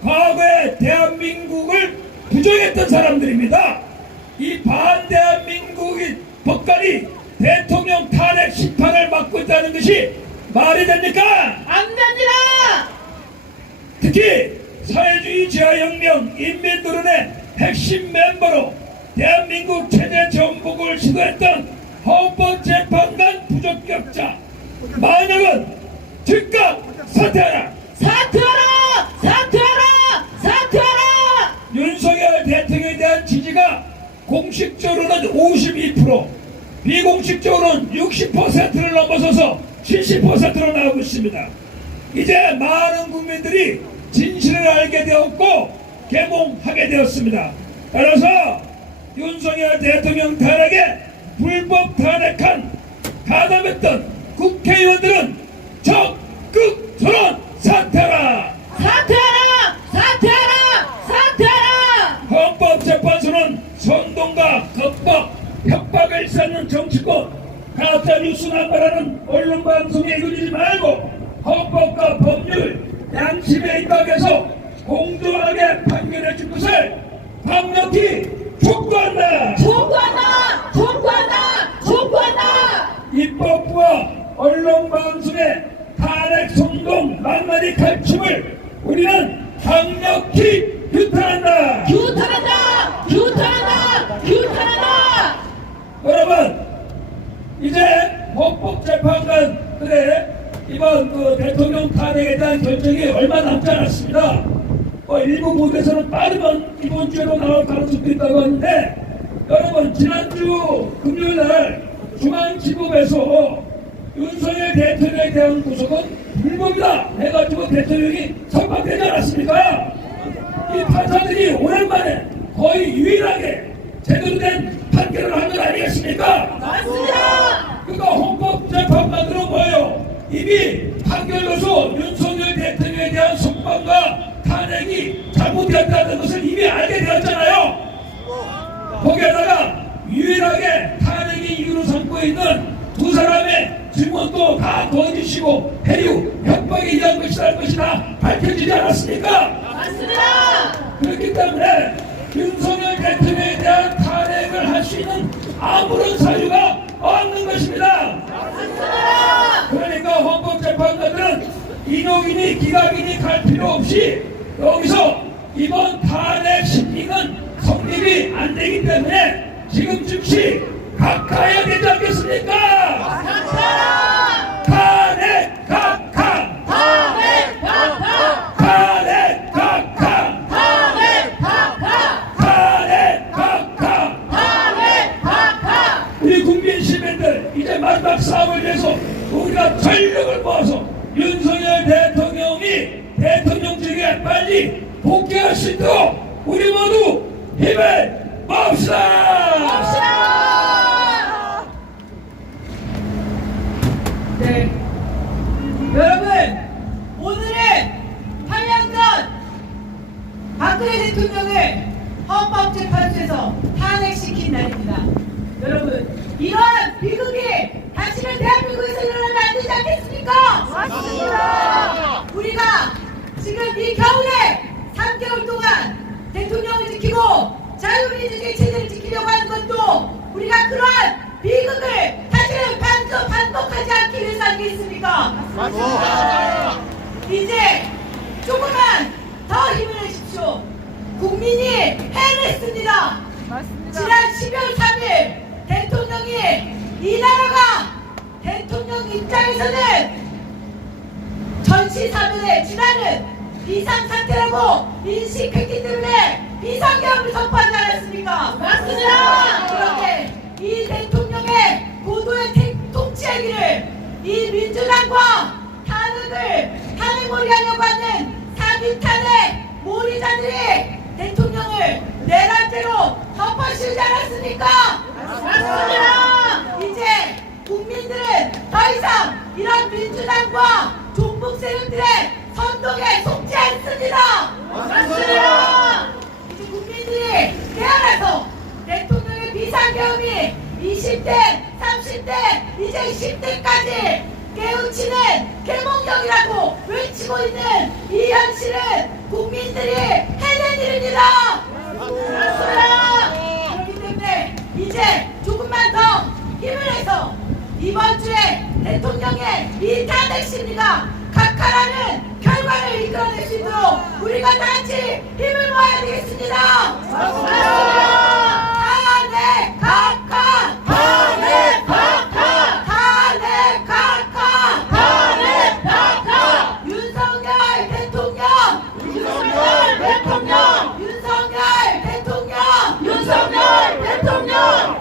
과거에 대한민국을 부정했던 사람들입니다. 이 반대한민국의 법관이 대통령 탄핵 심판을 맡고 있다는 것이 말이 됩니까? 안 됩니다. 특히 사회주의 지하혁명 인민노련의 핵심 멤버로 대한민국 체제 전복을 시도했던 헌법재판관 부적격자 만약은 즉각 사퇴하라! 사퇴하라! 사퇴하라! 사퇴하라! 윤석열 대통령에 대한 지지가 공식적으로는 52%, 비공식적으로는 60%를 넘어서서 70%로 나오고 있습니다. 이제 많은 국민들이 진실을 알게 되었고 개몽하게 되었습니다. 따라서 윤석열 대통령 탄핵에 불법 탄핵한 가담했던 국회의원들은 적극 선언 사퇴하라! 사퇴하라! 사퇴하라! 사퇴하라! 헌법재판소는 선동과 겁박, 협박을 쌓는 정치권, 가짜뉴스 남발하는 언론방송에 이루지 말고 헌법과 법률, 양심에 입각해서 공정하게 판결해 줄 것을 강력히 촉구한다! 촉구한다! 촉구한다! 촉구한다! 입법부와 언론방송의 탄핵 선동 만만히 갈춤을 우리는 강력히 규탄한다! 규탄한다! 규탄한다! 규탄한다! 여러분, 이제 헌법재판관들의 이번 대통령 탄핵에 대한 결정이 얼마 남지 않았습니다. 일부 보도에서는 빠르면 이번 주에도 나올 가능성도 있다고 하는데, 여러분, 지난주 금요일날 중앙지법에서 윤석열 대통령에 대한 구속은 불법이다 해가지고 대통령이 선박되지 않았습니까? 이 판사들이 오랜만에 거의 유일하게 제대로 된 판결을 한 것 아니겠습니까? 맞습니다! 그러니까 헌법재판관들은 뭐예요? 이미 판결로서 윤석열 대통령에 대한 속방과 탄핵이 잘못되었다는 것을 이미 알게 되었잖아요. 거기에다가 유일하게 탄핵이 이유로 삼고 있는 두 사람의 증언도 다 거짓이고 해유, 협박에 의한 것이라는 것이 다 밝혀지지 않았습니까? 맞습니다! 그렇기 때문에 윤석열 대통령에 대한 탄핵을 할 수 있는 아무런 사유가 없는 것입니다. 맞습니다! 그러니까 헌법재판관들은 인용이니 기각이니 갈 필요 없이 여기서 이번 탄핵 심리는 성립이 안 되기 때문에 지금 즉시 각하해야 되지 않겠습니까? 각하! 탄핵 각하! 탄핵 각하! 탄핵 각하! 탄핵 각하! 탄핵 각하! 탄핵 각하! 우리 국민 시민들 이제 마지막 싸움을 위해서 우리가 전력을 모아서 윤석열 대통령이 대통령직에 빨리 복귀할 수 있도록 우리 모두 힘을 모읍시다! 봅시다! 네. 여러분, 오늘은 8년 전 박근혜 대통령을 헌법재판소에서 탄핵시킨 날입니다. 여러분, 이러한 비극이 다시는 대한민국에서 일어나면 안 되지 않겠습니까? 맞습니다. 우리가 지금 이 겨울에 3개월 동안 대통령을 지키고 자유민주주의 체제를 지키려고 하는 것도 우리가 그러한 비극을 다시는 반복하지 않기 위해서 아니겠습니까? 맞습니다. 이제 조금만 더 힘을 내십시오. 국민이 해냈습니다. 맞습니다. 지난 12월 3일 대통령이 이 나라가 대통령 입장에서는 전시사면에 지나는 비상사태라고 인식했기 때문에 비상계엄을 선포하지 않았습니까? 맞습니다. 그런데 이 대통령의 고도의 통치행위를 이 민주당과 탄핵몰이하려고 하는 사기 탄핵 몰이자들이 대통령을 내란죄로 선포시키지 않았습니까? 맞습니다. 이제 국민들은 더 이상 이런 민주당과 종북 세력들의 선동에 속지 않습니다. 맞습니다. 이제 국민들이 깨어나서 대통령의 비상계엄이 20대, 30대, 이제 10대까지 내우치는 계몽령이라고 외치고 있는 이 현실은 국민들이 해낸 일입니다. 맞습니다. 그렇기 때문에 이제 조금만 더 힘을 내서 이번 주에 대통령의 이 탄핵 심리가 각하라는 결과를 이끌어낼 수 있도록 우리가 다 같이 힘을 모아야 되겠습니다. 맞습니다. 탄핵 각하, 탄핵 각하, 탄핵 각하, 탄핵 각하. 윤석열 대통령, 윤석열 대통령, 윤석열 대통령, 윤석열 대통령.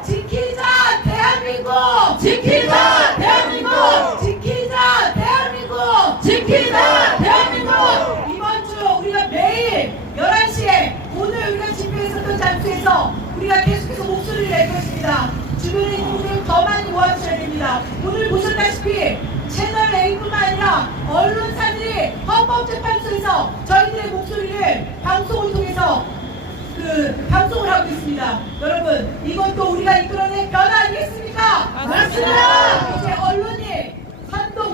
지키자 대한민국, 지키자 대한민국, 지키자 대한민국, 지키자 대한민국. 이번 주 우리가 매일 11시에 오늘 우리가 집회했었던 장소에서 우리가 계속해서 목소리를 낼 것입니다. 주변에 있는 분들 더 많이 모아주셔야 됩니다. 오늘 보셨다시피 채널 A뿐만 아니라 언론사들이 헌법재판소에서 저희들의 목소리를 방송을 통해서 방송을 하고 있습니다. 여러분, 이것도 우리가 이끌어낸 변화 아니겠습니까? 맞습니다. 이제 언론이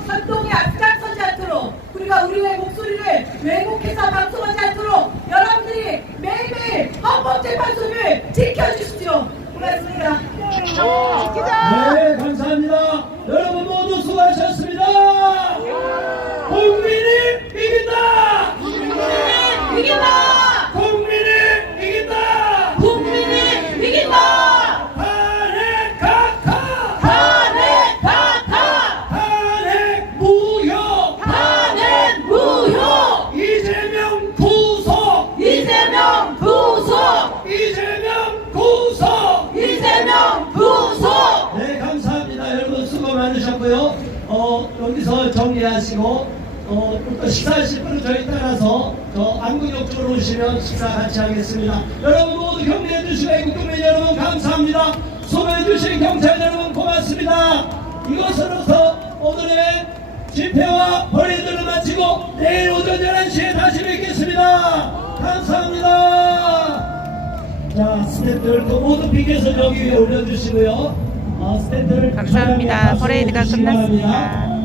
선동에 앞장서지 않도록 우리가 우리의 목소리를 왜곡해서 방송하지 않도록 여러분들이 매일매일 헌법재판소를 지켜주십시오. 고맙습니다. 네, 감사합니다. 여러분 모두 수고하셨습니다. 국민이 이긴다. 국민이 이긴다. 국민이 이긴다. 국민이 이긴다. 탄핵 각하. 탄핵 각하. 탄핵 무효. 탄핵 무효. 이재명 구속. 이재명 구속. 이재명 구속. 이재명 구속. 네, 감사합니다. 여러분 수고 많으셨고요. 여기서 정리하시고 또 식사하실 분은 저희 따라서 안국역 쪽으로 오시면 식사 같이 하겠습니다. 여러분 모두 격려해 주시고 애국국민 여러분 감사합니다. 수고해 주신 경찰 여러분 고맙습니다. 이것으로서 오늘의 집회와 퍼레이드를 마치고 내일 오전 11시에 다시 뵙겠습니다. 감사합니다. 자, 스태프들 모두 픽에서 여기 위에 올려주시고요. 스태프들 감사합니다. 퍼레이드가 끝났습니다.